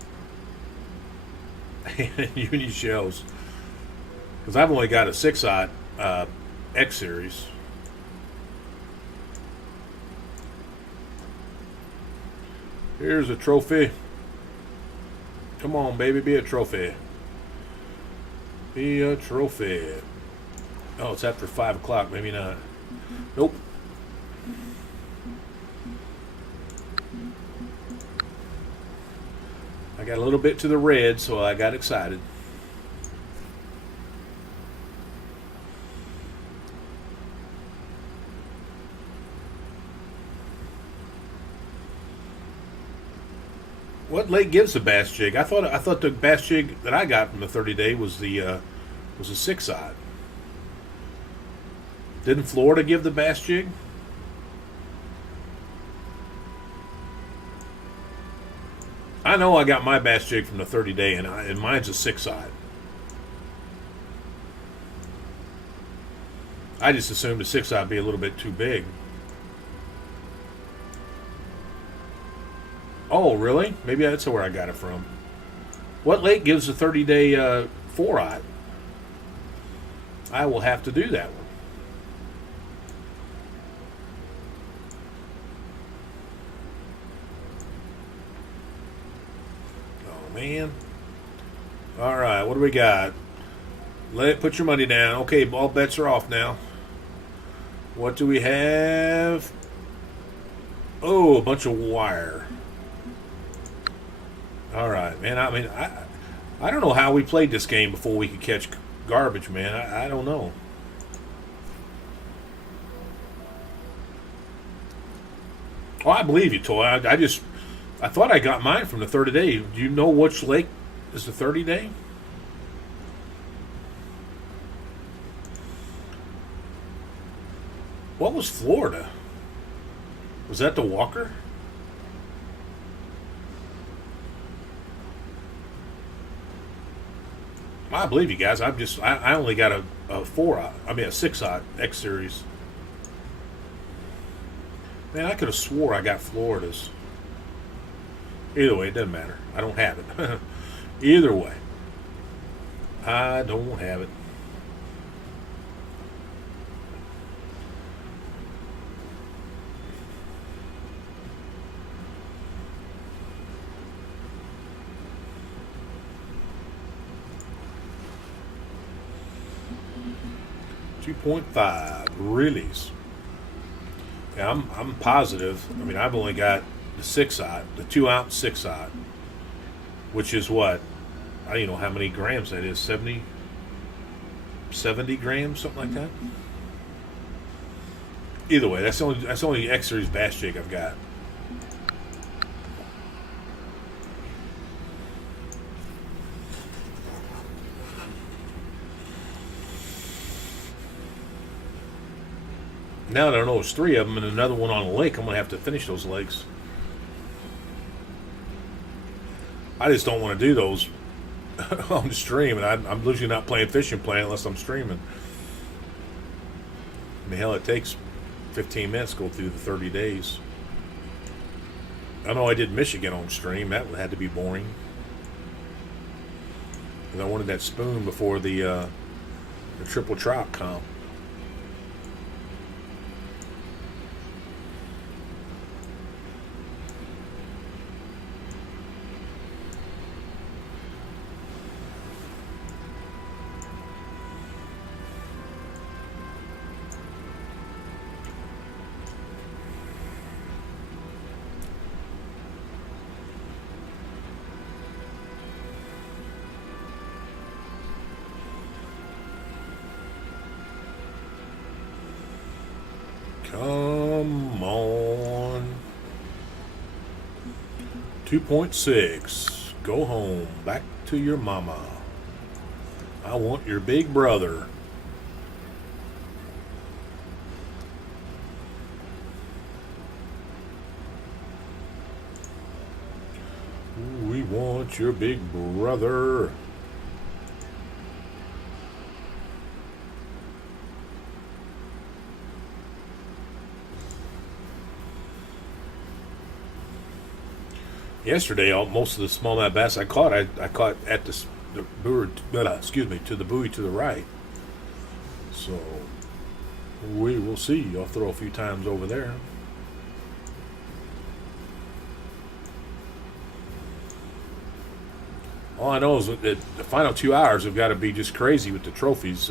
Uni shells. Because I've only got a 6-aught X Series. Here's a trophy. Come on, baby, be a trophy. Be a trophy. Oh, it's after 5 o'clock. Maybe not. Nope. I got a little bit to the red, so I got excited. What lake gives the bass jig? I thought the bass jig that I got from the 30-day was a 6-aught. Didn't Florida give the bass jig? I know I got my bass jig from the 30-day, and mine's a 6-aught. I just assumed the 6-aught would be a little bit too big. Oh, really? Maybe that's where I got it from. What lake gives a 30-day 4-aught? I will have to do that one. Man. All right, what do we got? Put your money down. Okay, all bets are off now. What do we have? Oh, a bunch of wire. All right, man. I mean, I don't know how we played this game before we could catch garbage, man. I don't know. Oh, I believe you, Toy. I thought I got mine from the 30-day. Do you know which lake is the 30-day? What was Florida? Was that the Walker? I believe you guys. I only got a 4-aught. I mean a 6-aught X Series. Man, I could have swore I got Florida's. Either way, it doesn't matter. I don't have it. Either way, I don't have it. $2.5. Really's. Yeah, I'm positive. I mean, I've only got the 6-aught, the 2-ounce 6-aught, which is what? I don't even know how many grams that is. 70 grams, something like that. Either way, that's the only X Series bass jig I've got. Now that I know there's 3 of them and another one on the lake, I'm going to have to finish those legs. I just don't want to do those on the stream, and I'm usually not playing Fishing Planet unless I'm streaming. I mean, hell, it takes 15 minutes to go through the 30 days. I know I did Michigan on stream. That had to be boring. And I wanted that spoon before the triple trout comp. Come on. 2.6. Go home. Back to your mama. I want your big brother. We want your big brother. Yesterday, most of the smallmouth bass I caught at the buoy, to the buoy to the right. So we will see. I'll throw a few times over there. All I know is that the final 2 hours have got to be just crazy with the trophies.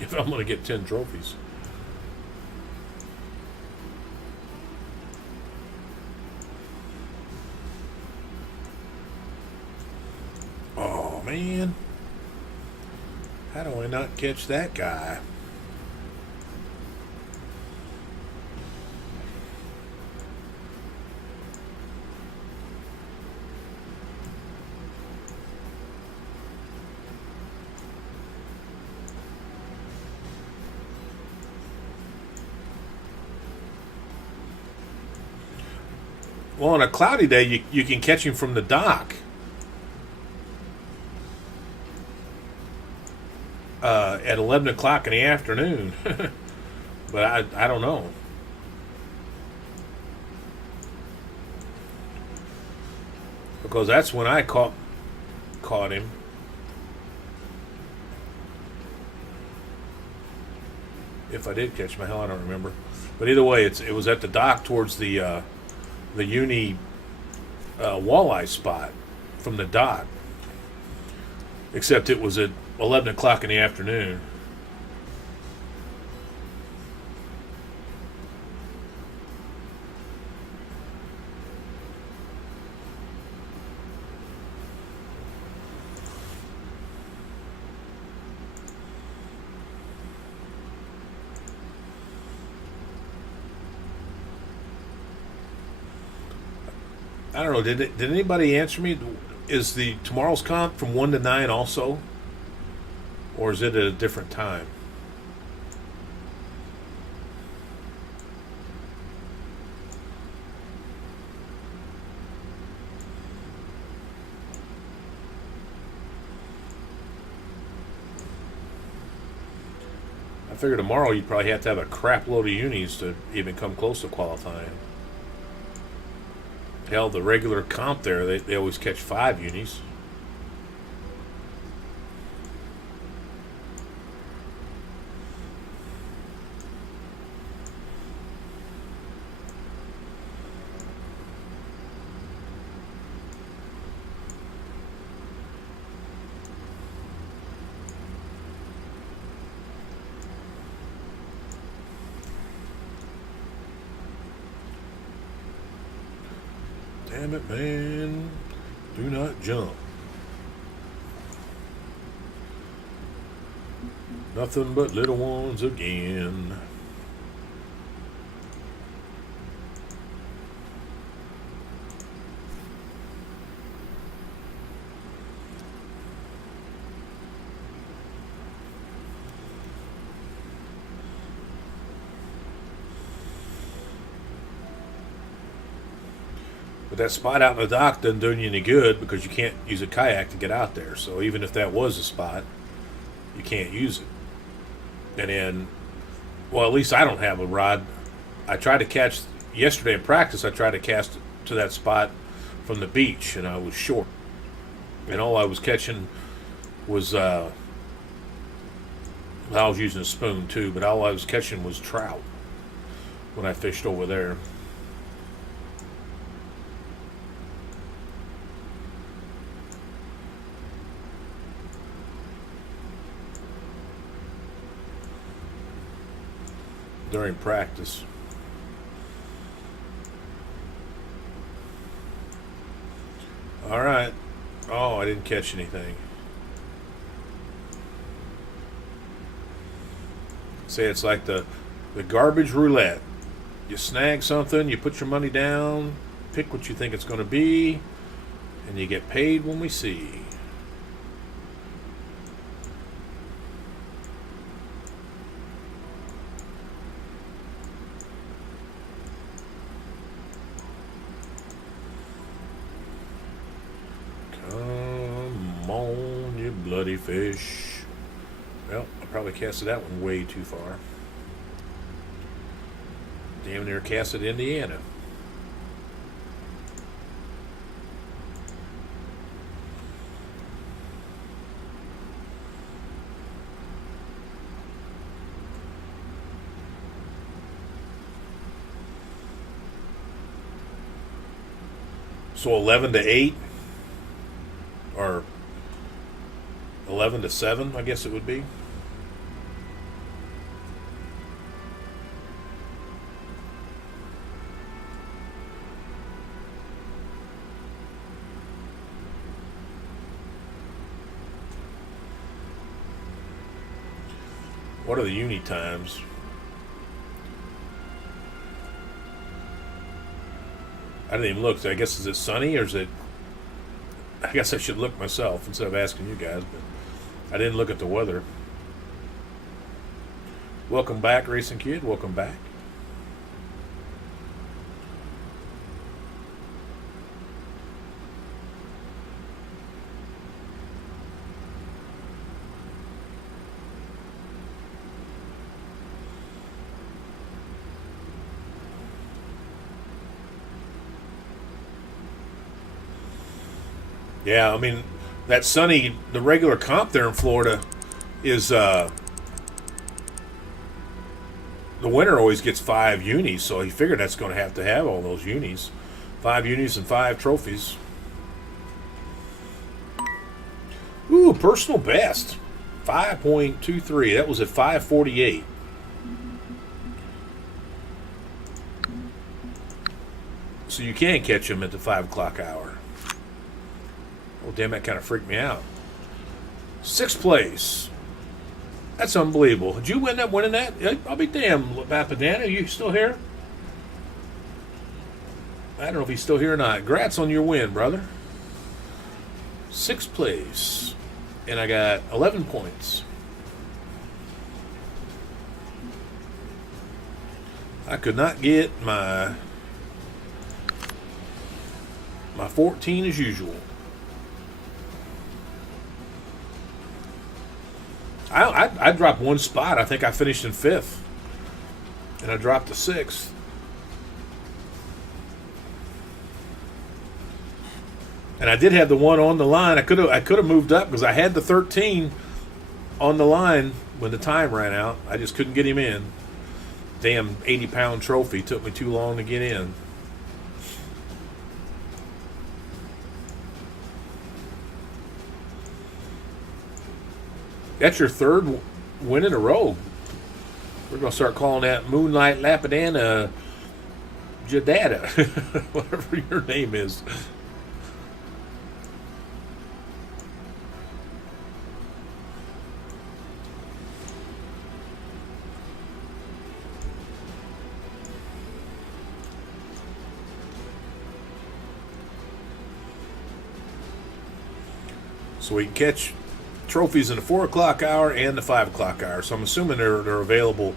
If I'm gonna get 10 trophies. Man, how do I not catch that guy? Well, on a cloudy day, you can catch him from the dock. At 11 o'clock in the afternoon. But I don't know. Because that's when I caught him. If I did catch him, hell, I don't remember. But either way, it was at the dock towards the uni walleye spot from the dock. Except it was at 11 o'clock in the afternoon. I don't know. Did anybody answer me? Is the tomorrow's comp from 1 to 9 also? Or is it at a different time? I figure tomorrow you'd probably have to have a crap load of unis to even come close to qualifying. Hell, the regular comp there, they always catch 5 unis. Damn it, man. Do not jump. Nothing but little ones again. But that spot out in the dock doesn't do you any good because you can't use a kayak to get out there. So even if that was a spot, you can't use it. And then, well, at least I don't have a rod. I tried to catch, yesterday in practice, I tried to cast to that spot from the beach, and I was short. And all I was catching was, I was using a spoon too, but all I was catching was trout when I fished over there. During practice. All right. Oh, I didn't catch anything. Say it's like the garbage roulette. You snag something, you put your money down, pick what you think it's going to be, and you get paid when we see. Come on, you bloody fish. Well, I probably casted that one way too far. Damn near casted Indiana. So 11-8, or 11-7, I guess it would be. What are the uni times? I didn't even look. So I guess, is it sunny or is it? I guess I should look myself instead of asking you guys, but I didn't look at the weather. Welcome back, Racing Kid. Welcome back. Yeah, I mean, that sunny, the regular comp there in Florida is, the winner always gets 5 unis, so he figured that's going to have all those unis. 5 unis and 5 trophies. Ooh, personal best. 5.23. That was at 5:48. So you can catch him at the 5 o'clock hour. Oh, damn, that kind of freaked me out. 6th place. That's unbelievable. Did you end up winning that? I'll be damned, Mapadana. Are you still here? I don't know if he's still here or not. Congrats on your win, brother. 6th place. And I got 11 points. I could not get my 14 as usual. I dropped one spot. I think I finished in 5th. And I dropped to 6th. And I did have the one on the line. I could have moved up because I had the 13 on the line when the time ran out. I just couldn't get him in. Damn 80-pound trophy took me too long to get in. That's your 3rd win in a row. We're going to start calling that Moonlight Lapadana Jadada, whatever your name is. So we can catch trophies in the 4 o'clock hour and the 5 o'clock hour. So I'm assuming they're available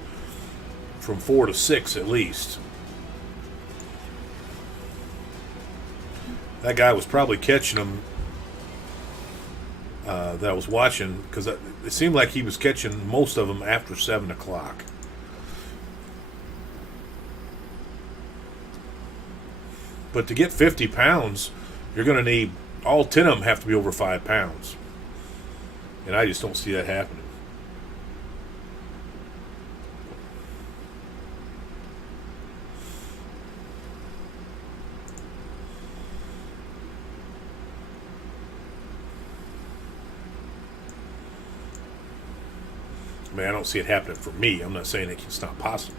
from 4 to 6 at least. That guy was probably catching them that I was watching, because it seemed like he was catching most of them after 7 o'clock. But to get 50 pounds, you're going to need, all 10 of them have to be over 5 pounds. And I just don't see that happening. I mean, I don't see it happening for me. I'm not saying it's not possible.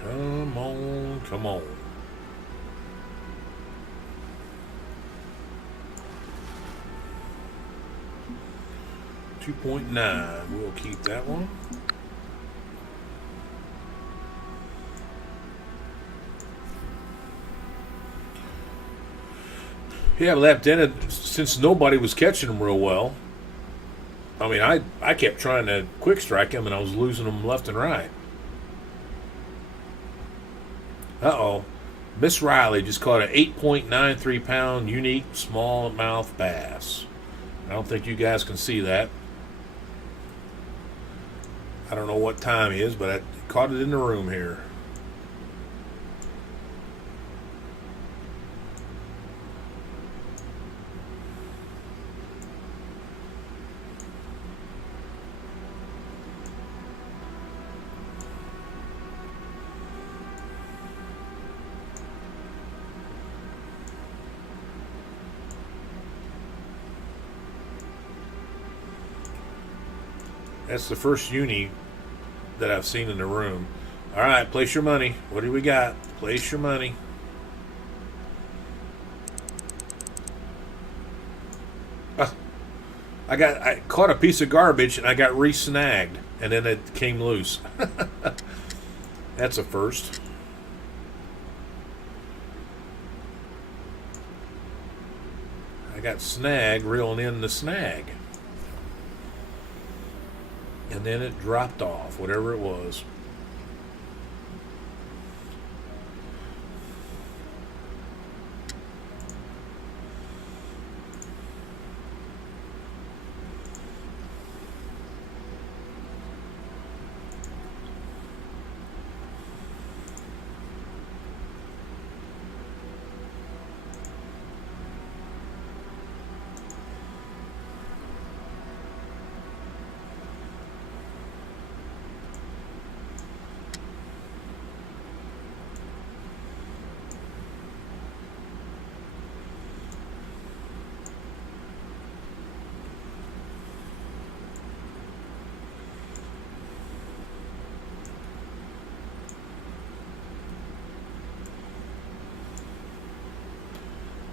Come on, come on. $2.9. We'll keep that one. Yeah, left in it, since nobody was catching them real well. I mean, I kept trying to quick strike him, and I was losing them left and right. Uh-oh. Miss Riley just caught an 8.93 pound unique smallmouth bass. I don't think you guys can see that. I don't know what time it is, but I caught it in the room here. That's the first uni that I've seen in the room. All right, place your money. What do we got? Place your money. I caught a piece of garbage and I got re-snagged, and then it came loose. That's a first. I got snagged reeling in the snag. And then it dropped off, whatever it was.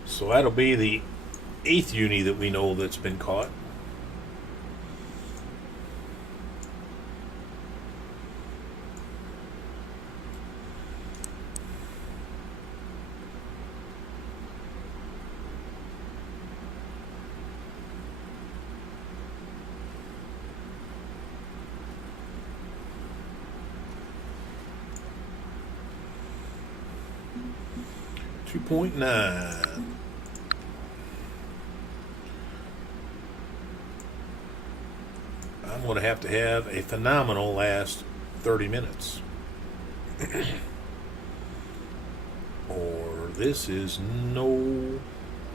So that'll be the 8th uni that we know that's been caught. $2.9. I'm going to have a phenomenal last 30 minutes. Or this is no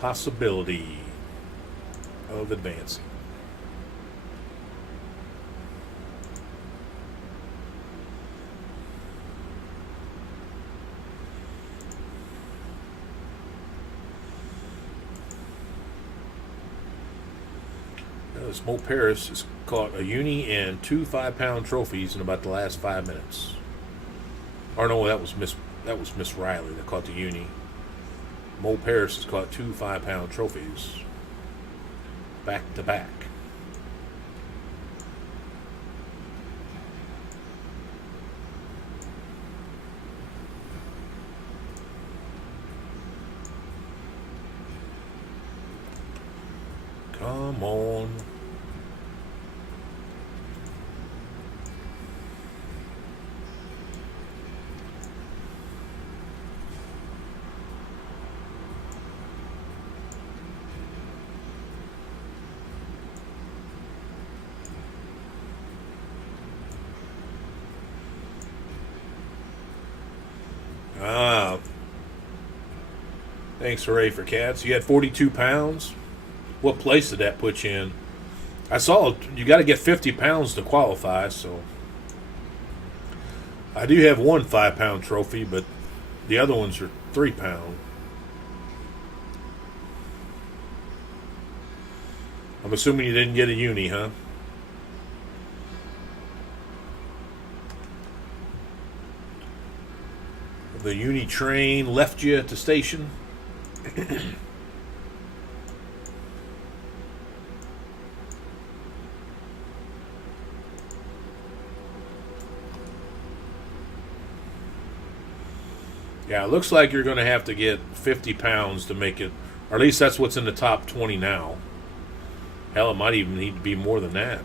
possibility of advancing. This Mo Paris has caught a uni and 2 5-pound trophies in about the last 5 minutes. Or no, that was Miss Riley that caught the uni. Mo Paris has caught 2 5-pound trophies back to back. Come on. Ah. Thanks, Hooray for Cats. You had 42 pounds. What place did that put you in? I saw you got to get 50 pounds to qualify, so I do have one 5-pound trophy, but the other ones are 3-pound. I'm assuming you didn't get a uni, huh? The uni train left you at the station. Yeah, it looks like you're going to have to get 50 pounds to make it, or at least that's what's in the top 20 now. Hell, it might even need to be more than that.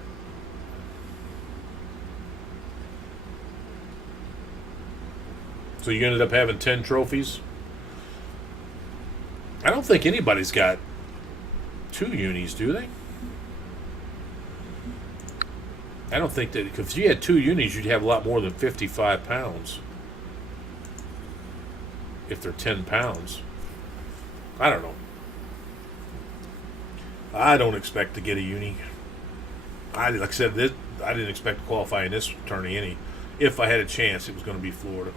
So you ended up having 10 trophies? I don't think anybody's got 2 unis, do they? I don't think that, because if you had 2 unis, you'd have a lot more than 55 pounds. If they're 10 pounds. I don't know. I don't expect to get a uni. Like I said, I didn't expect to qualify in this tourney any. If I had a chance, it was going to be Florida.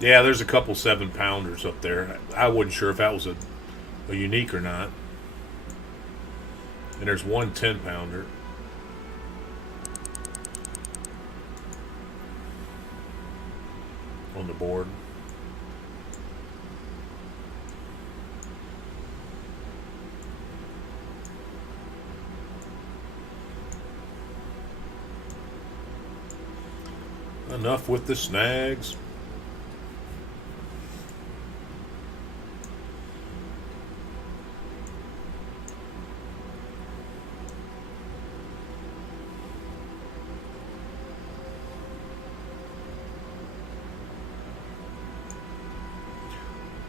Yeah, there's a couple 7-pounders up there. I wasn't sure if that was a unique or not. And there's one 10-pounder. On the board. Enough with the snags.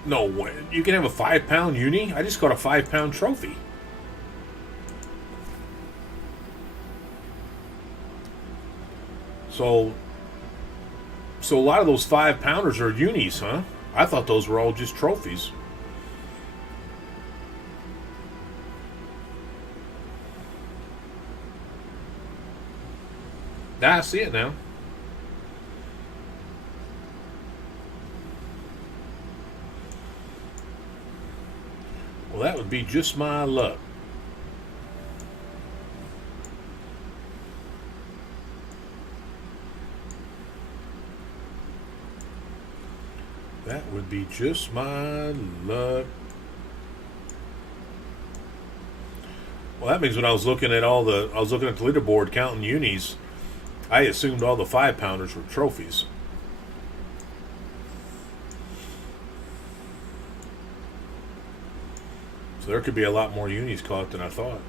No way. You can have a 5-pound uni? I just got a 5-pound trophy. So a lot of those 5-pounders are unis, huh? I thought those were all just trophies. I see it now. Well, that would be just my luck. That would be just my luck. Well, that means when I was looking at the leaderboard counting unis, I assumed all the 5-pounders were trophies. So there could be a lot more unis caught than I thought.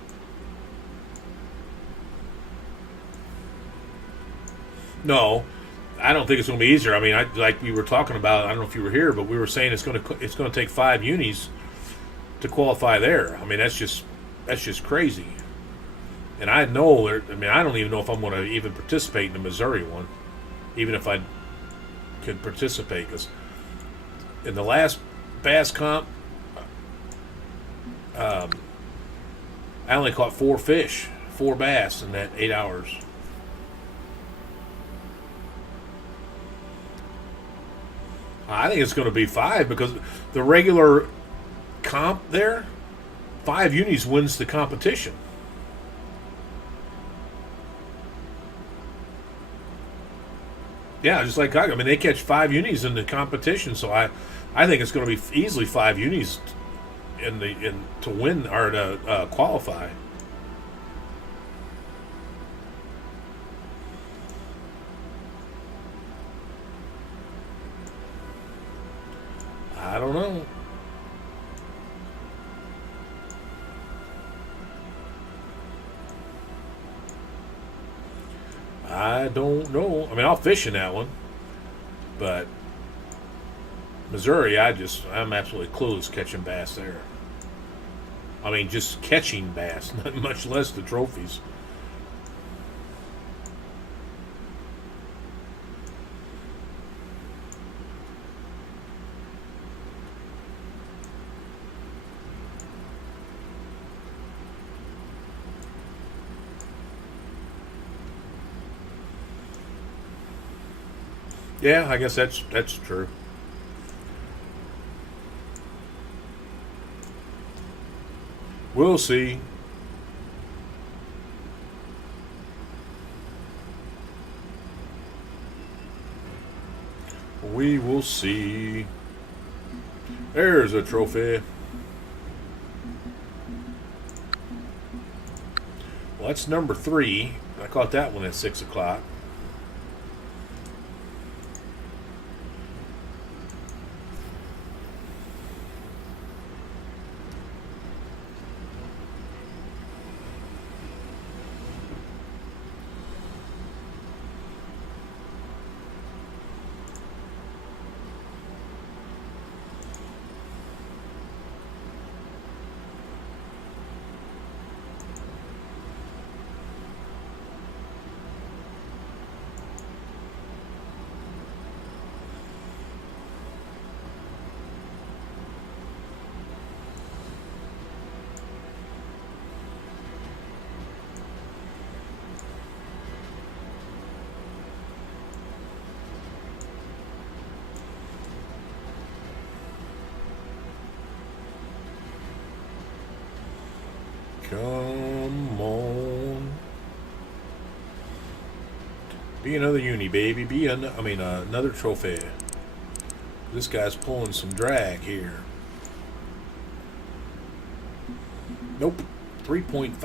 No, I don't think it's going to be easier. I mean, like we were talking about, I don't know if you were here, but we were saying it's going to take 5 unis to qualify there. I mean, that's just crazy. And I know, I don't even know if I'm going to even participate in the Missouri one, even if I can participate. Because in the last bass comp, I only caught 4 fish, 4 bass in that 8 hours. I think it's going to be 5 because the regular comp there, 5 unis wins the competition. Yeah, just like I mean, they catch 5 unis in the competition, so I think it's going to be easily 5 unis in to win or to qualify. I don't know. I don't know. I mean, I'll fish in that one, but Missouri, I'm absolutely clueless catching bass there. I mean, just catching bass, not much less the trophies. Yeah, I guess that's true. We'll see. We will see. There's a trophy. Well, that's number 3. I caught that one at 6 o'clock. Come on. Be another uni, baby. Another trophy. This guy's pulling some drag here. Nope. 3.5.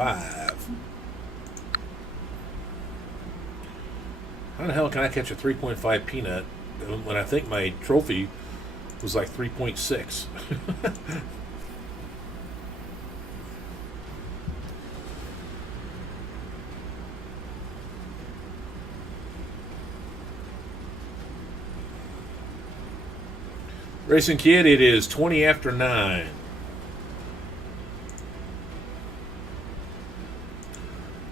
How the hell can I catch a 3.5 peanut when I think my trophy was like 3.6? Racing Kid, it is 20 after 9.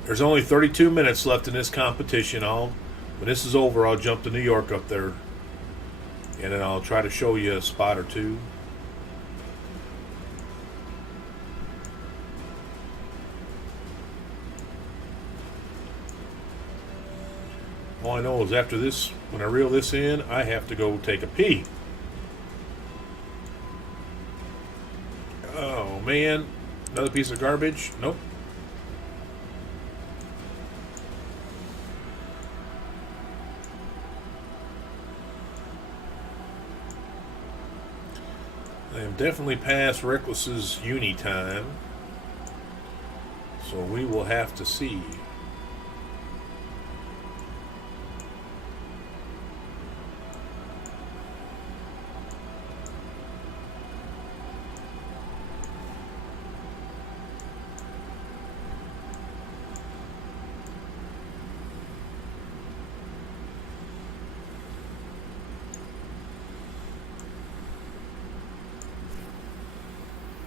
There's only 32 minutes left in this competition. When this is over, I'll jump to New York up there, and then I'll try to show you a spot or two. All I know is after this, when I reel this in, I have to go take a pee. Oh man, another piece of garbage? Nope. I am definitely past Reckless's uni time, so we will have to see.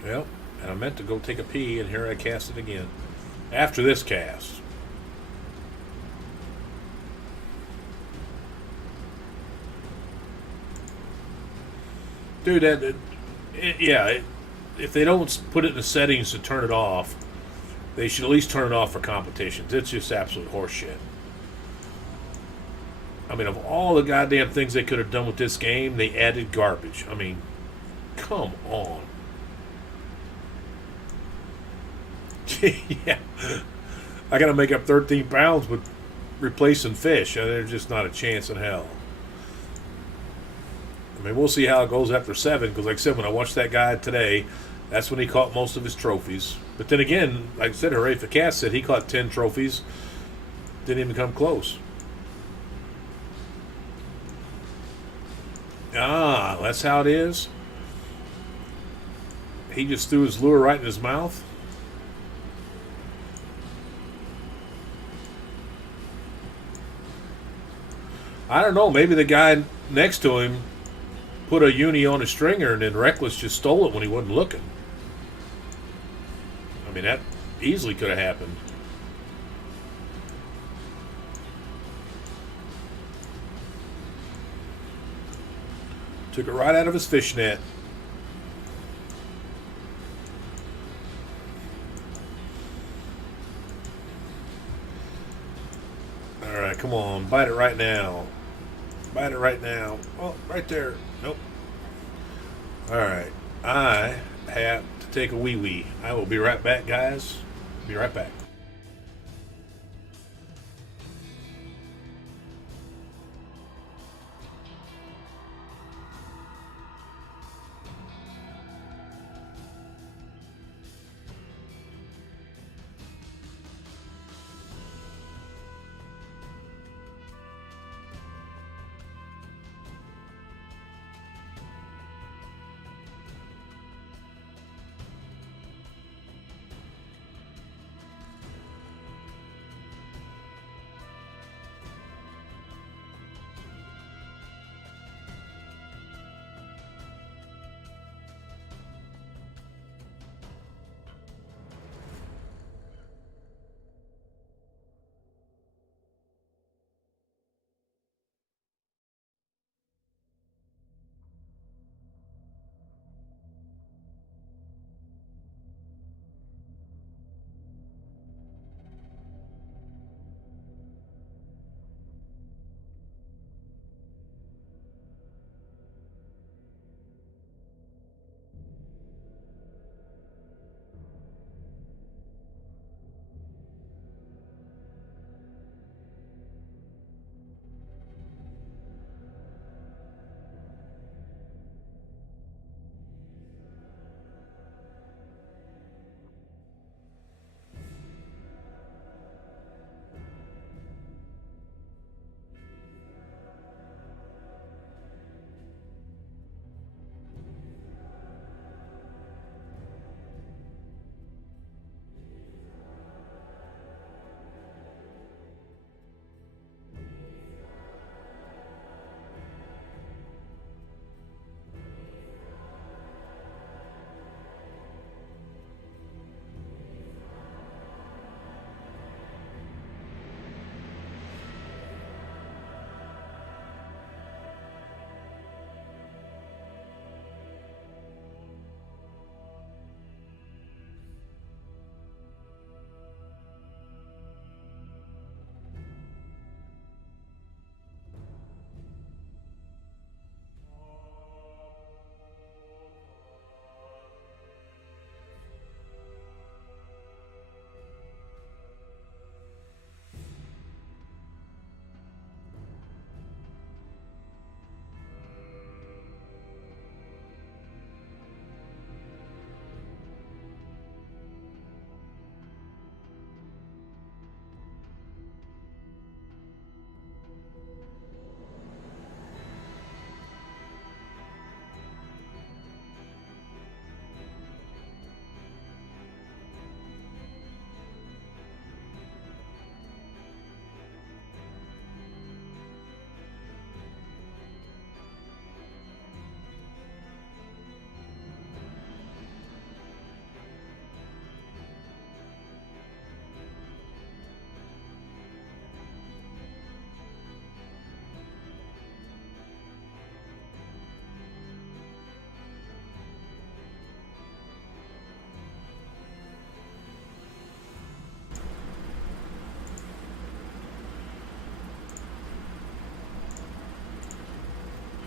Well, and I meant to go take a pee, and here I cast it again. After this cast. Dude, yeah, if they don't put it in the settings to turn it off, they should at least turn it off for competitions. It's just absolute horseshit. I mean, of all the goddamn things they could have done with this game, they added garbage. I mean, come on. Yeah. I got to make up 13 pounds with replacing fish. There's just not a chance in hell. I mean, we'll see how it goes after 7, because, like I said, when I watched that guy today, that's when he caught most of his trophies. But then again, like I said, Hooray for Cass said he caught 10 trophies, didn't even come close. Ah, that's how it is. He just threw his lure right in his mouth. I don't know. Maybe the guy next to him put a uni on a stringer and then Reckless just stole it when he wasn't looking. I mean, that easily could have happened. Took it right out of his fish net. All right, come on. Bite it right now. Bite it right now. Oh, right there. Nope. All right. I have to take a wee-wee. I will be right back, guys. Be right back.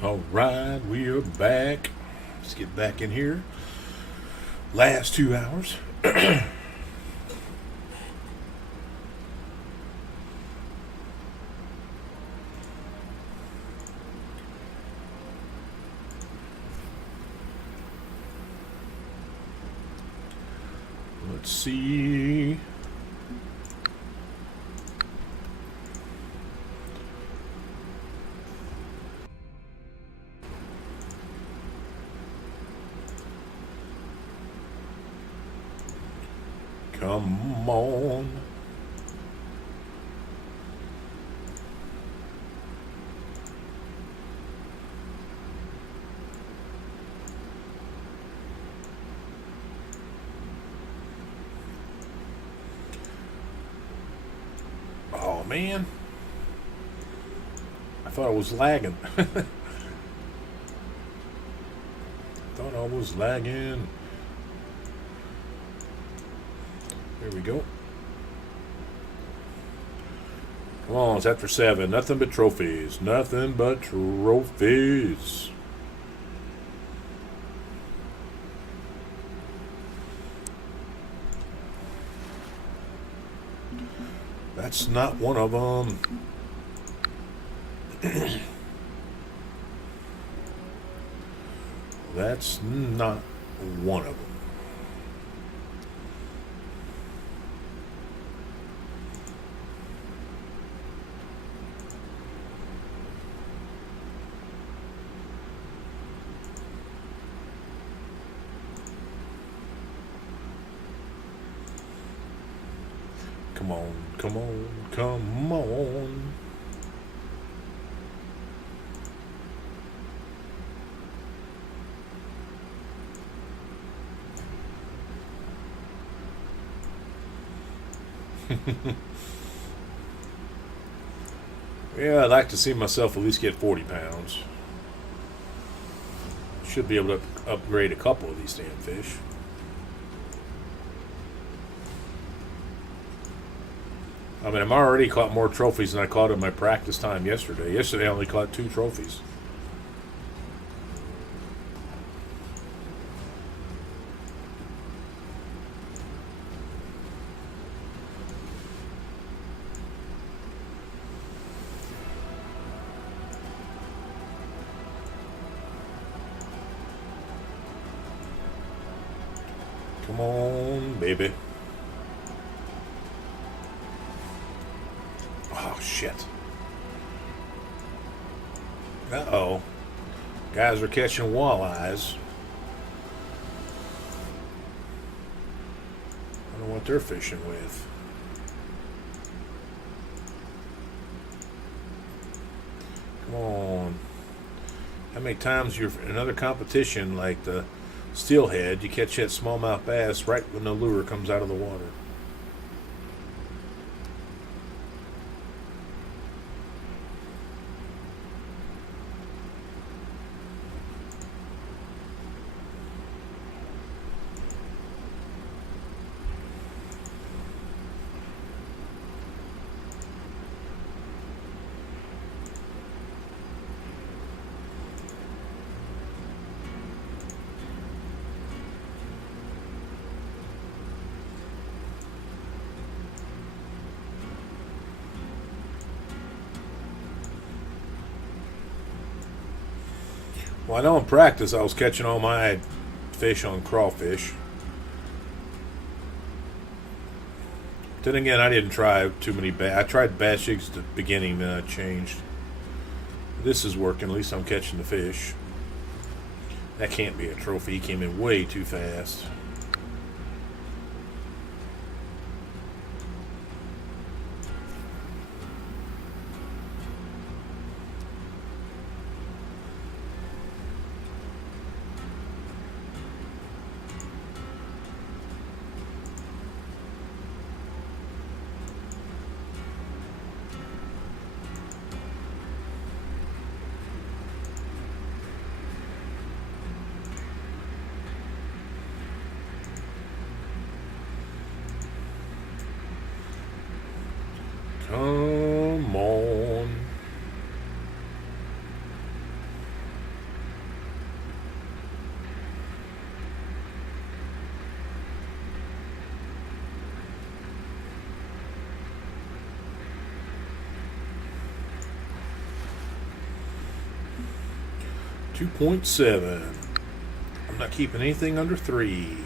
All right, we are back. Let's get back in here. Last 2 hours. Let's see. Come on. Oh, man. I thought I was lagging. Thought I was lagging. There we go. Come on, it's after 7. Nothing but trophies. Nothing but trophies. That's not one of them. That's not one of them. Come on, come on, come on. Yeah, I'd like to see myself at least get 40 pounds. Should be able to upgrade a couple of these damn fish. I mean, I'm already caught more trophies than I caught in my practice time yesterday. Yesterday I only caught 2 trophies. Come on, baby. Oh, shit. Uh-oh. Guys are catching walleyes. I don't know what they're fishing with. Come on. How many times you're in another competition like the steelhead, you catch that smallmouth bass right when the lure comes out of the water? Well, I know in practice I was catching all my fish on crawfish. Then again, I didn't try too many bass. I tried bass jigs at the beginning, then I changed. This is working. At least I'm catching the fish. That can't be a trophy. He came in way too fast. Come on. 2.7. I'm not keeping anything under 3.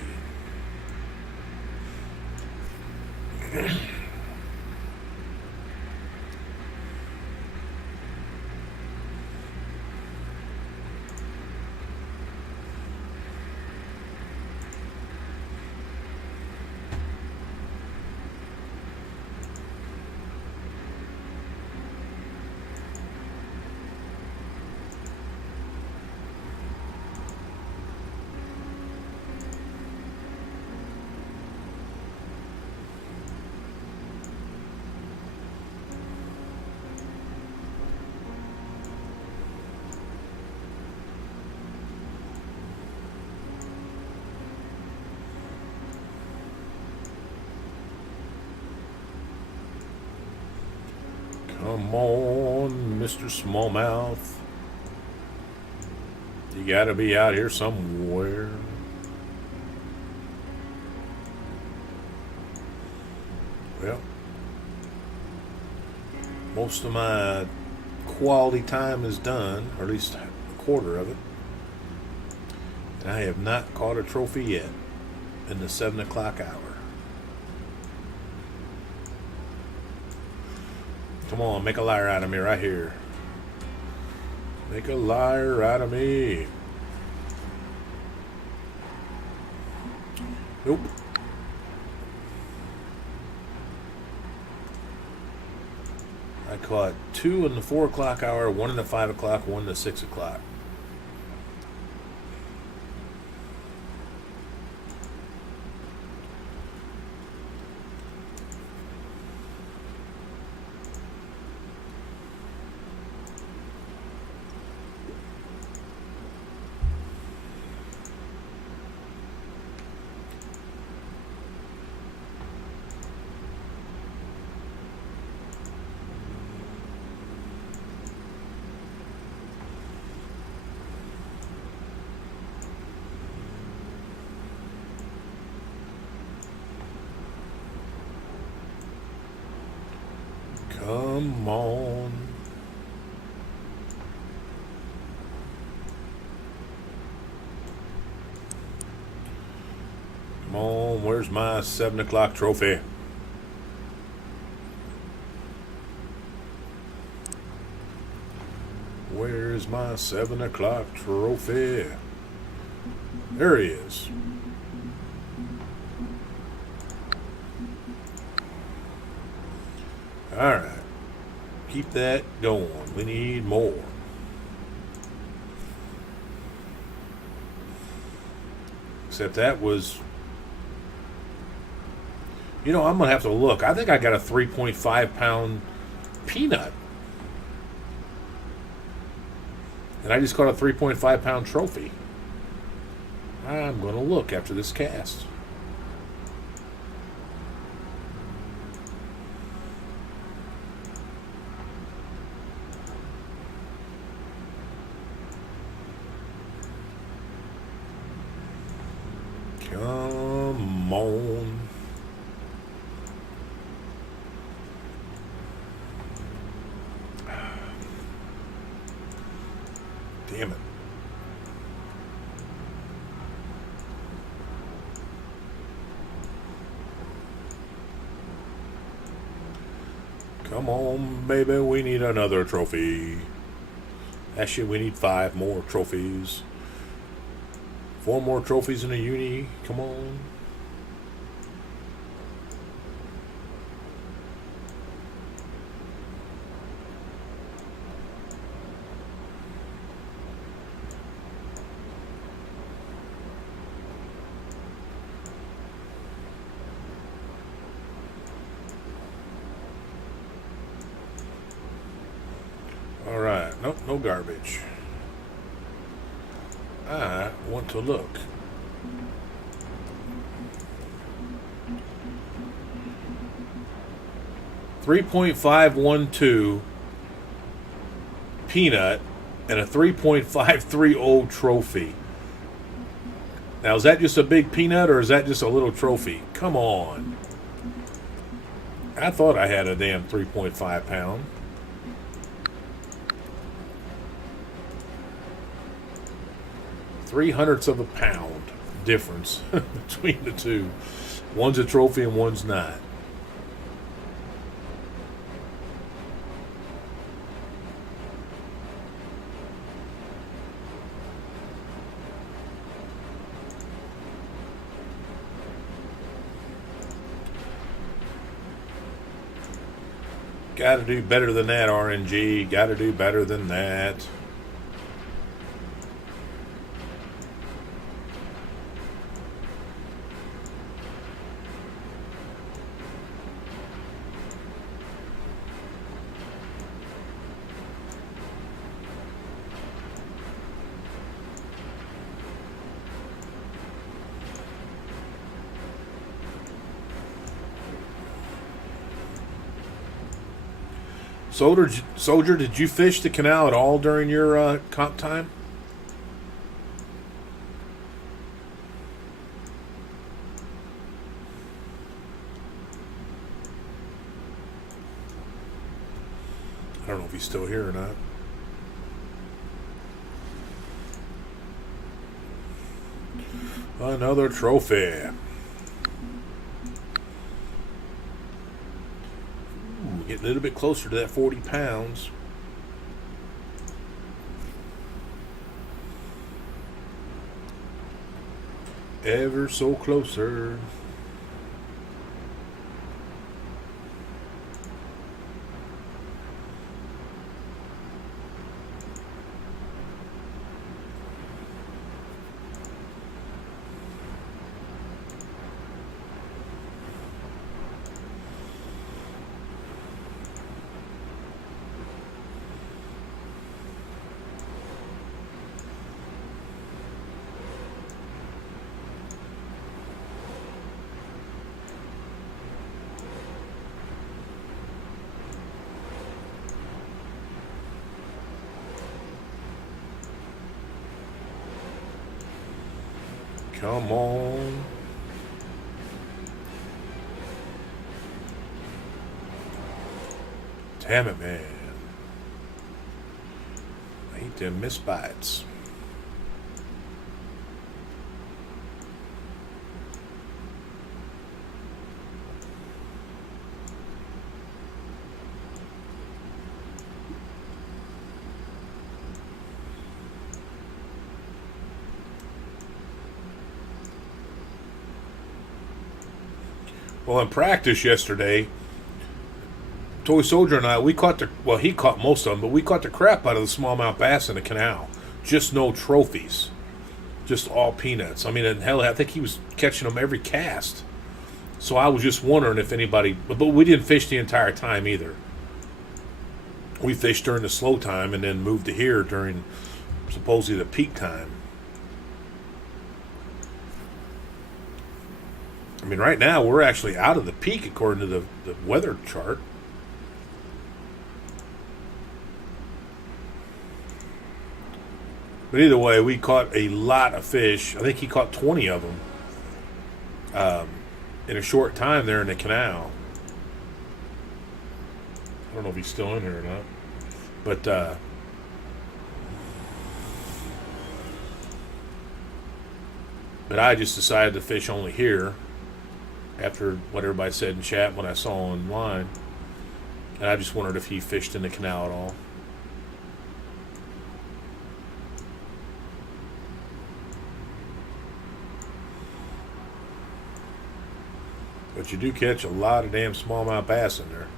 Come on, Mr. Smallmouth. You gotta be out here somewhere. Well, most of my quality time is done, or at least a quarter of it. And I have not caught a trophy yet in the 7 o'clock hour. Come on, make a liar out of me right here. Make a liar out of me. Nope. I caught 2 in the 4 o'clock hour, 1 in the 5 o'clock, 1 in the 6 o'clock. Come on. Come on, where's my 7 o'clock trophy? Where's my 7 o'clock trophy? There he is. Alright. Keep that going. We need more. Except that was... You know, I'm going to have to look. I think I got a 3.5 pound peanut. And I just got a 3.5 pound trophy. I'm going to look after this cast. Come on. Damn it. Come on, baby, we need another trophy. Actually, we need 5 more trophies. 4 more trophies in a uni. Come on. Alright, nope, no garbage. I want to look. .512 peanut and a 3.530 trophy. Now, is that just a big peanut or is that just a little trophy? Come on. I thought I had a damn 3.5 pound. 0.03 of a pound difference between the two. One's a trophy and one's not. Got to do better than that, RNG. Got to do better than that. Soldier, did you fish the canal at all during your comp time? I don't know if he's still here or not. Another trophy. Getting a little bit closer to that 40 pounds. Ever so closer. Come on. Damn it, man. I hate them missed bites. Well, in practice yesterday, Toy Soldier and I, he caught most of them, but we caught the crap out of the smallmouth bass in the canal. Just no trophies. Just all peanuts. I mean, and hell, I think he was catching them every cast. So I was just wondering if anybody, but we didn't fish the entire time either. We fished during the slow time and then moved to here during supposedly the peak time. I mean, right now we're actually out of the peak according to the weather chart. But either way, we caught a lot of fish. I think he caught 20 of them in a short time there in the canal. I don't know if he's still in here or not. But I just decided to fish only here after what everybody said in chat when I saw online. And I just wondered if he fished in the canal at all. But you do catch a lot of damn smallmouth bass in there.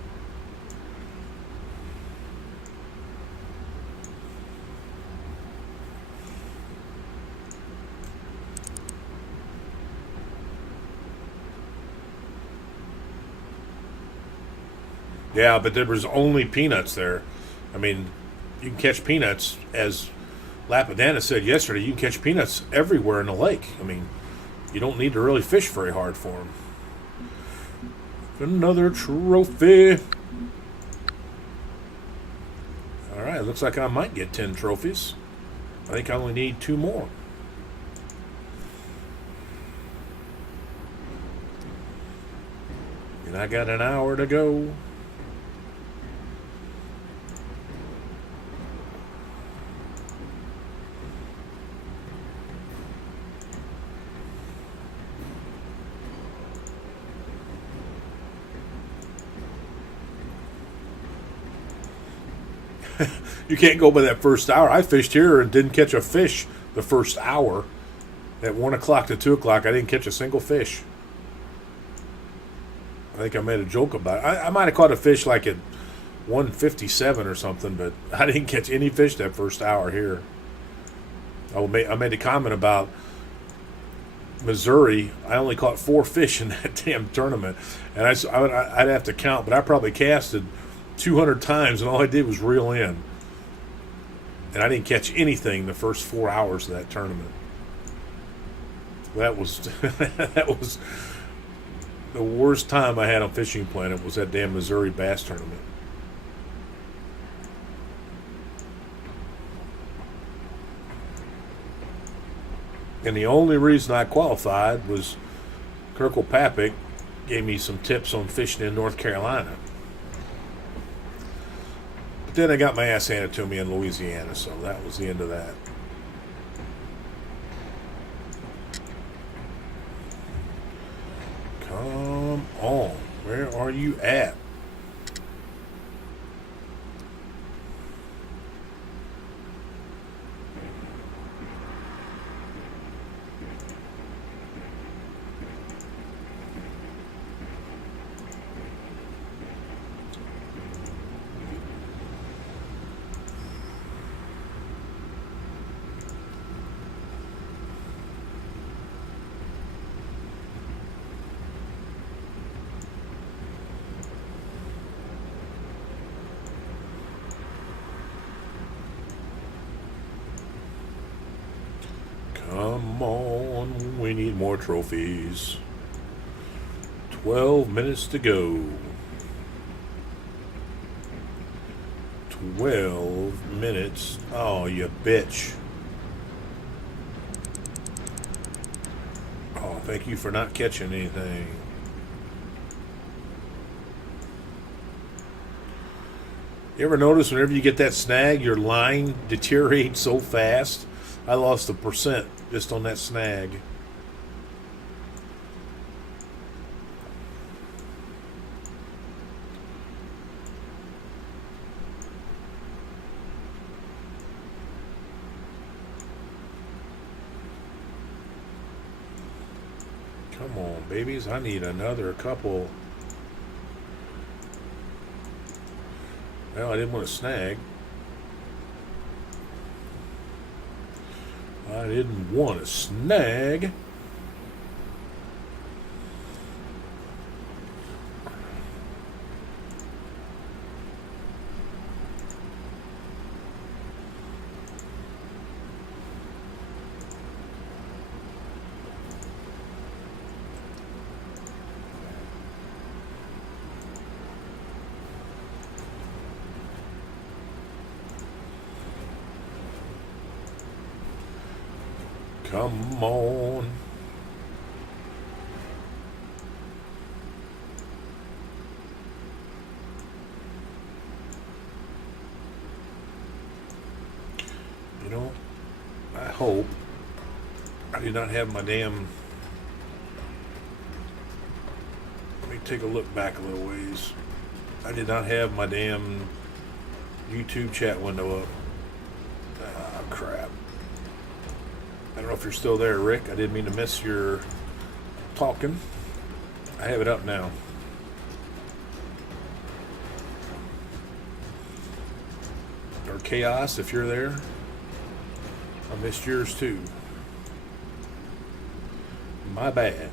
Yeah, but there was only peanuts there. I mean, you can catch peanuts, as Lapadana said yesterday, you can catch peanuts everywhere in the lake. I mean, you don't need to really fish very hard for them. Another trophy. All right, looks like I might get 10 trophies. I think I only need 2 more. And I got an hour to go. You can't go by that first hour. I fished here and didn't catch a fish the first hour. At 1 o'clock to 2 o'clock, I didn't catch a single fish. I think I made a joke about it. I might have caught a fish like at 1:57 or something, but I didn't catch any fish that first hour here. I made a comment about Missouri. I only caught 4 fish in that damn tournament, and I'd have to count, but I probably casted 200 times, and all I did was reel in. And I didn't catch anything the first 4 hours of that tournament. That was that was the worst time I had on Fishing Planet, was that damn Missouri bass tournament. And the only reason I qualified was Kirkle Papik gave me some tips on fishing in North Carolina. But then I got my ass handed to me in Louisiana, so that was the end of that. Come on. Where are you at? Come on, we need more trophies. 12 minutes to go. 12 minutes. Oh, you bitch. Oh, thank you for not catching anything. You ever notice whenever you get that snag, your line deteriorates so fast? I lost 1% just on that snag. Come on, babies. I need another couple. Well, I didn't want to snag. I didn't want to snag. Come on. You know, I hope I did not have my damn... Let me take a look back a little ways. I did not have my damn YouTube chat window up. Ah, crap. I don't know if you're still there, Rick. I didn't mean to miss your talking. I have it up now. Or Chaos, if you're there. I missed yours too. My bad.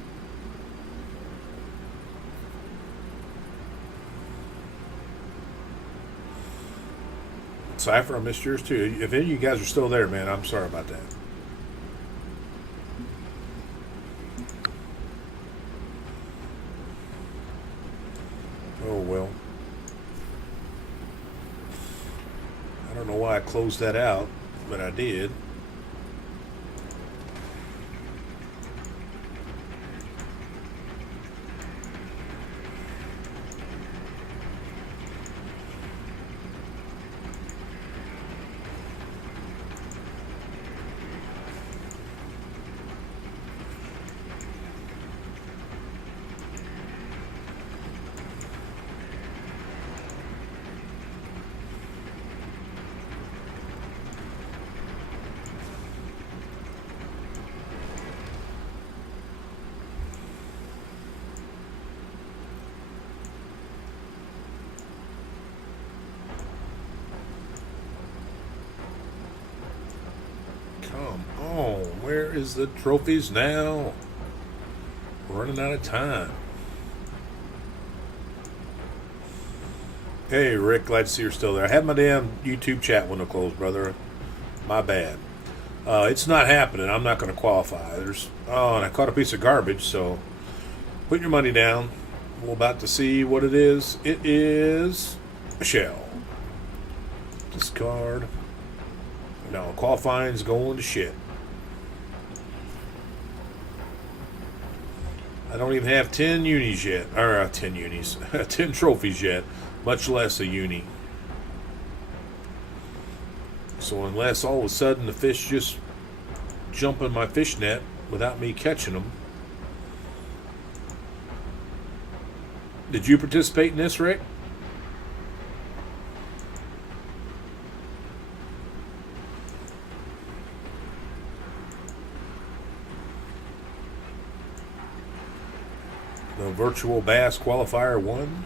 Cypher, I missed yours too. If any of you guys are still there, man, I'm sorry about that. Oh well. I don't know why I closed that out, but I did. is the trophies now. Running out of time. Hey, Rick, glad to see you're still there. I had my damn YouTube chat window closed, brother. My bad. It's not happening. I'm not going to qualify. And I caught a piece of garbage, so put your money down. We're about to see what it is. It is a shell. Discard. No, qualifying's going to shit. I don't even have 10 unis yet. Or 10 unis. 10 trophies yet. Much less a uni. So unless all of a sudden the fish just jump in my fish net without me catching them. Did you participate in this, Rick? The virtual bass qualifier 1.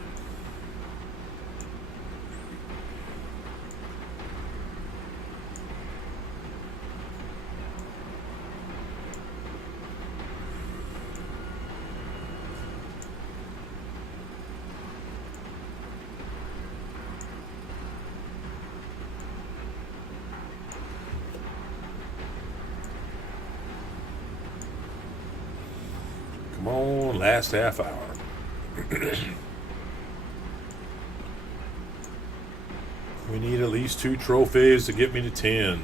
Come on, last half hour. We need at least 2 trophies to get me to 10.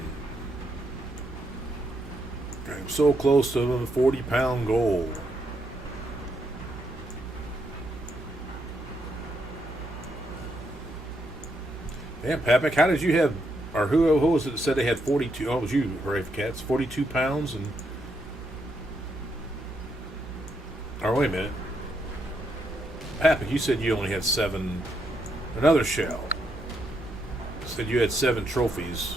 I'm so close to the 40-pound goal. Damn, Papik, how did you have, or who was it that said they had 42? Oh, it was you, Rafe Cats. 42 pounds and. Oh, wait a minute. Papik, you said you only had 7. Another shell. Said you had 7 trophies.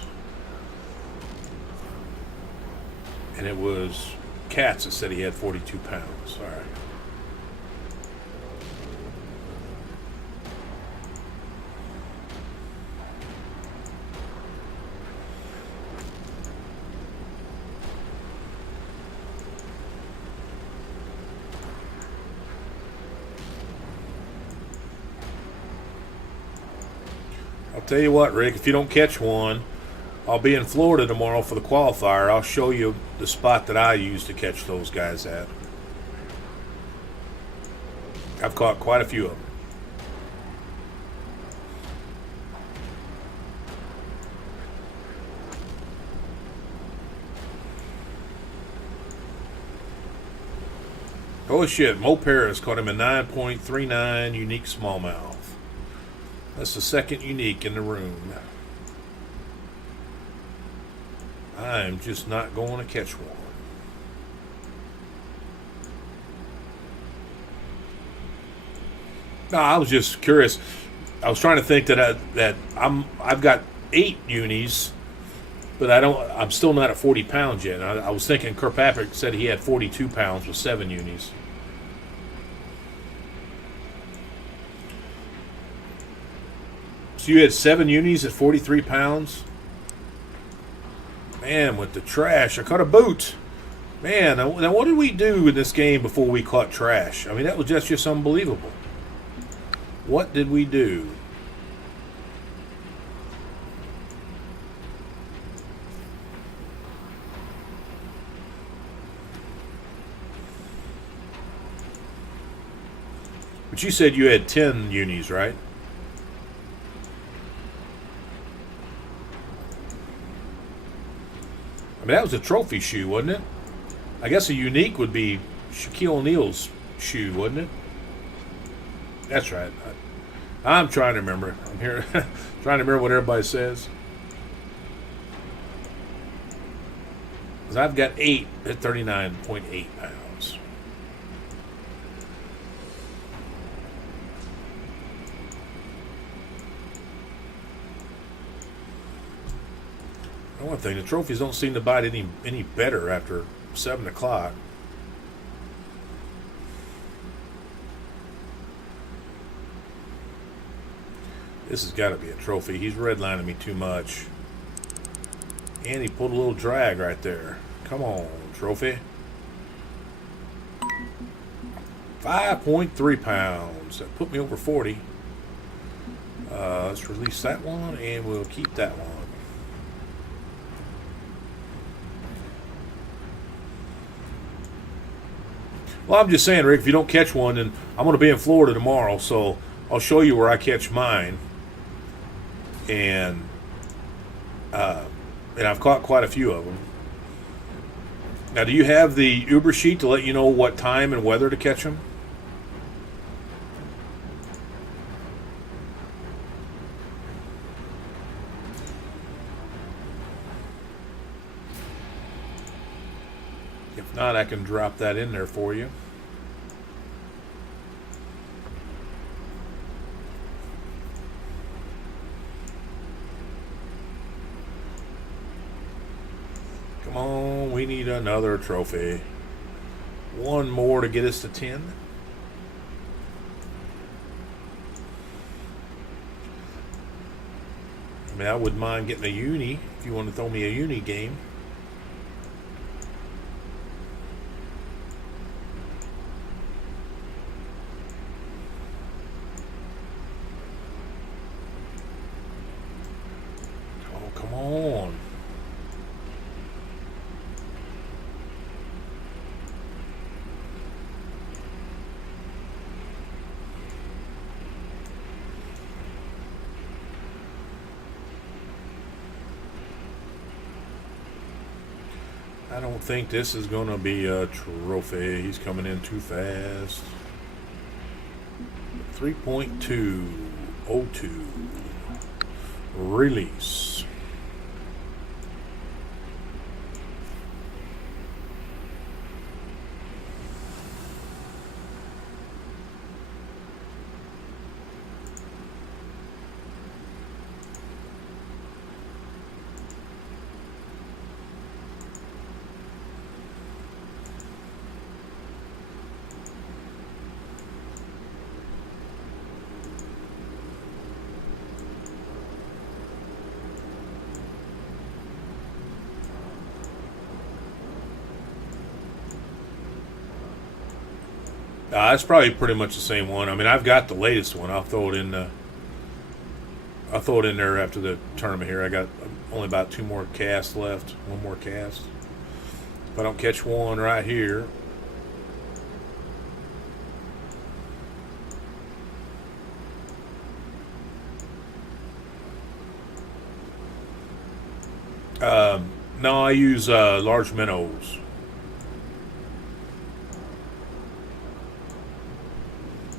And it was Cats that said he had 42 pounds. All right. I'll tell you what, Rick, if you don't catch one, I'll be in Florida tomorrow for the qualifier. I'll show you the spot that I use to catch those guys at. I've caught quite a few of them. Oh shit, Mo Paris caught him a 9.39 unique smallmouth. That's the second unique in the room. I'm just not going to catch one. No, I was just curious. I was trying to think that I've got 8 unis, but I'm still not at 40 pounds yet. I was thinking Kirkpatrick said he had 42 pounds with 7 unis. So you had 7 unis at 43 pounds? Man, with the trash. I caught a boot. Man, now what did we do in this game before we caught trash? I mean, that was just unbelievable. What did we do? But you said you had 10 unis, right? I mean, that was a trophy shoe, wasn't it? I guess a unique would be Shaquille O'Neal's shoe, wouldn't it? That's right. I'm trying to remember. I'm here trying to remember what everybody says. Because I've got 8 at 39.8 pounds. One thing, the trophies don't seem to bite any better after 7 o'clock. This has got to be a trophy. He's redlining me too much. And he pulled a little drag right there. Come on, trophy. 5.3 pounds. That put me over 40. Let's release that one, and we'll keep that one. Well, I'm just saying, Rick, if you don't catch one, then I'm going to be in Florida tomorrow, so I'll show you where I catch mine. And I've caught quite a few of them. Now, do you have the Uber sheet to let you know what time and weather to catch them? If not, I can drop that in there for you. Come on, we need another trophy. One more to get us to 10. I mean, I wouldn't mind getting a uni if you want to throw me a uni game. Oh, come on. I don't think this is going to be a trophy. He's coming in too fast. 3.202. Release. It's probably pretty much the same one. I mean, I've got the latest one. I'll throw it in. I'll throw it in there after the tournament here. I got only about 2 more casts left. 1 more cast. If I don't catch one right here, no, I use large minnows.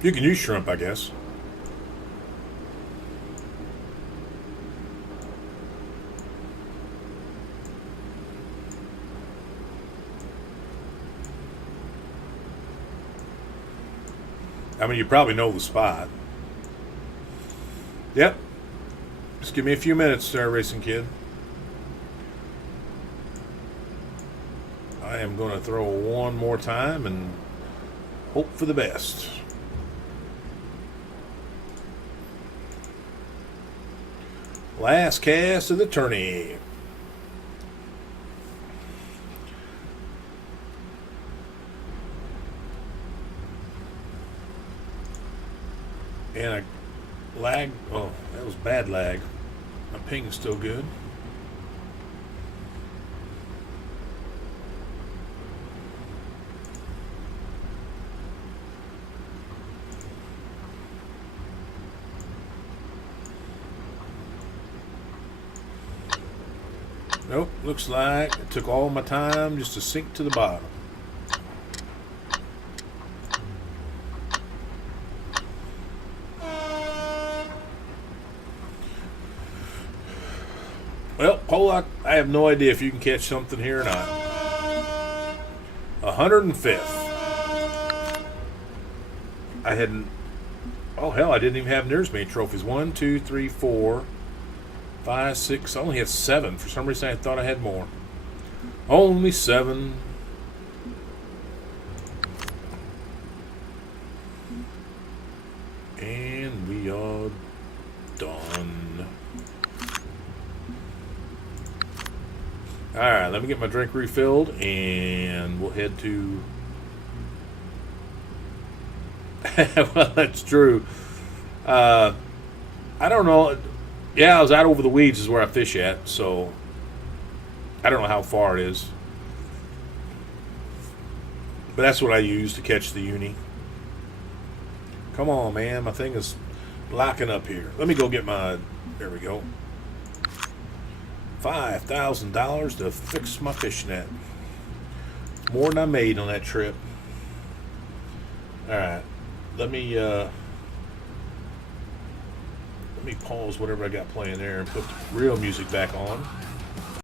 You can use shrimp, I guess. I mean, you probably know the spot. Yep. Just give me a few minutes there, Racing Kid. I am going to throw one more time and hope for the best. Last cast of the tourney. And a lag. Oh, that was bad lag. My ping's still good. Nope, looks like it took all my time just to sink to the bottom. Well, Pollock, I have no idea if you can catch something here or not. 105th. I hadn't. Oh, hell, I didn't even have near as many trophies. 1, 2, 3, 4, 5, 6. I only had 7. For some reason, I thought I had more. Only 7. And we are done. All right, let me get my drink refilled, and we'll head to. Well, that's true. I don't know. Yeah, I was out over the weeds is where I fish at, so I don't know how far it is. But that's what I use to catch the uni. Come on, man. My thing is locking up here. Let me go get my. There we go. $5,000 to fix my fish net. More than I made on that trip. All right. Let me pause whatever I got playing there and put the real music back on.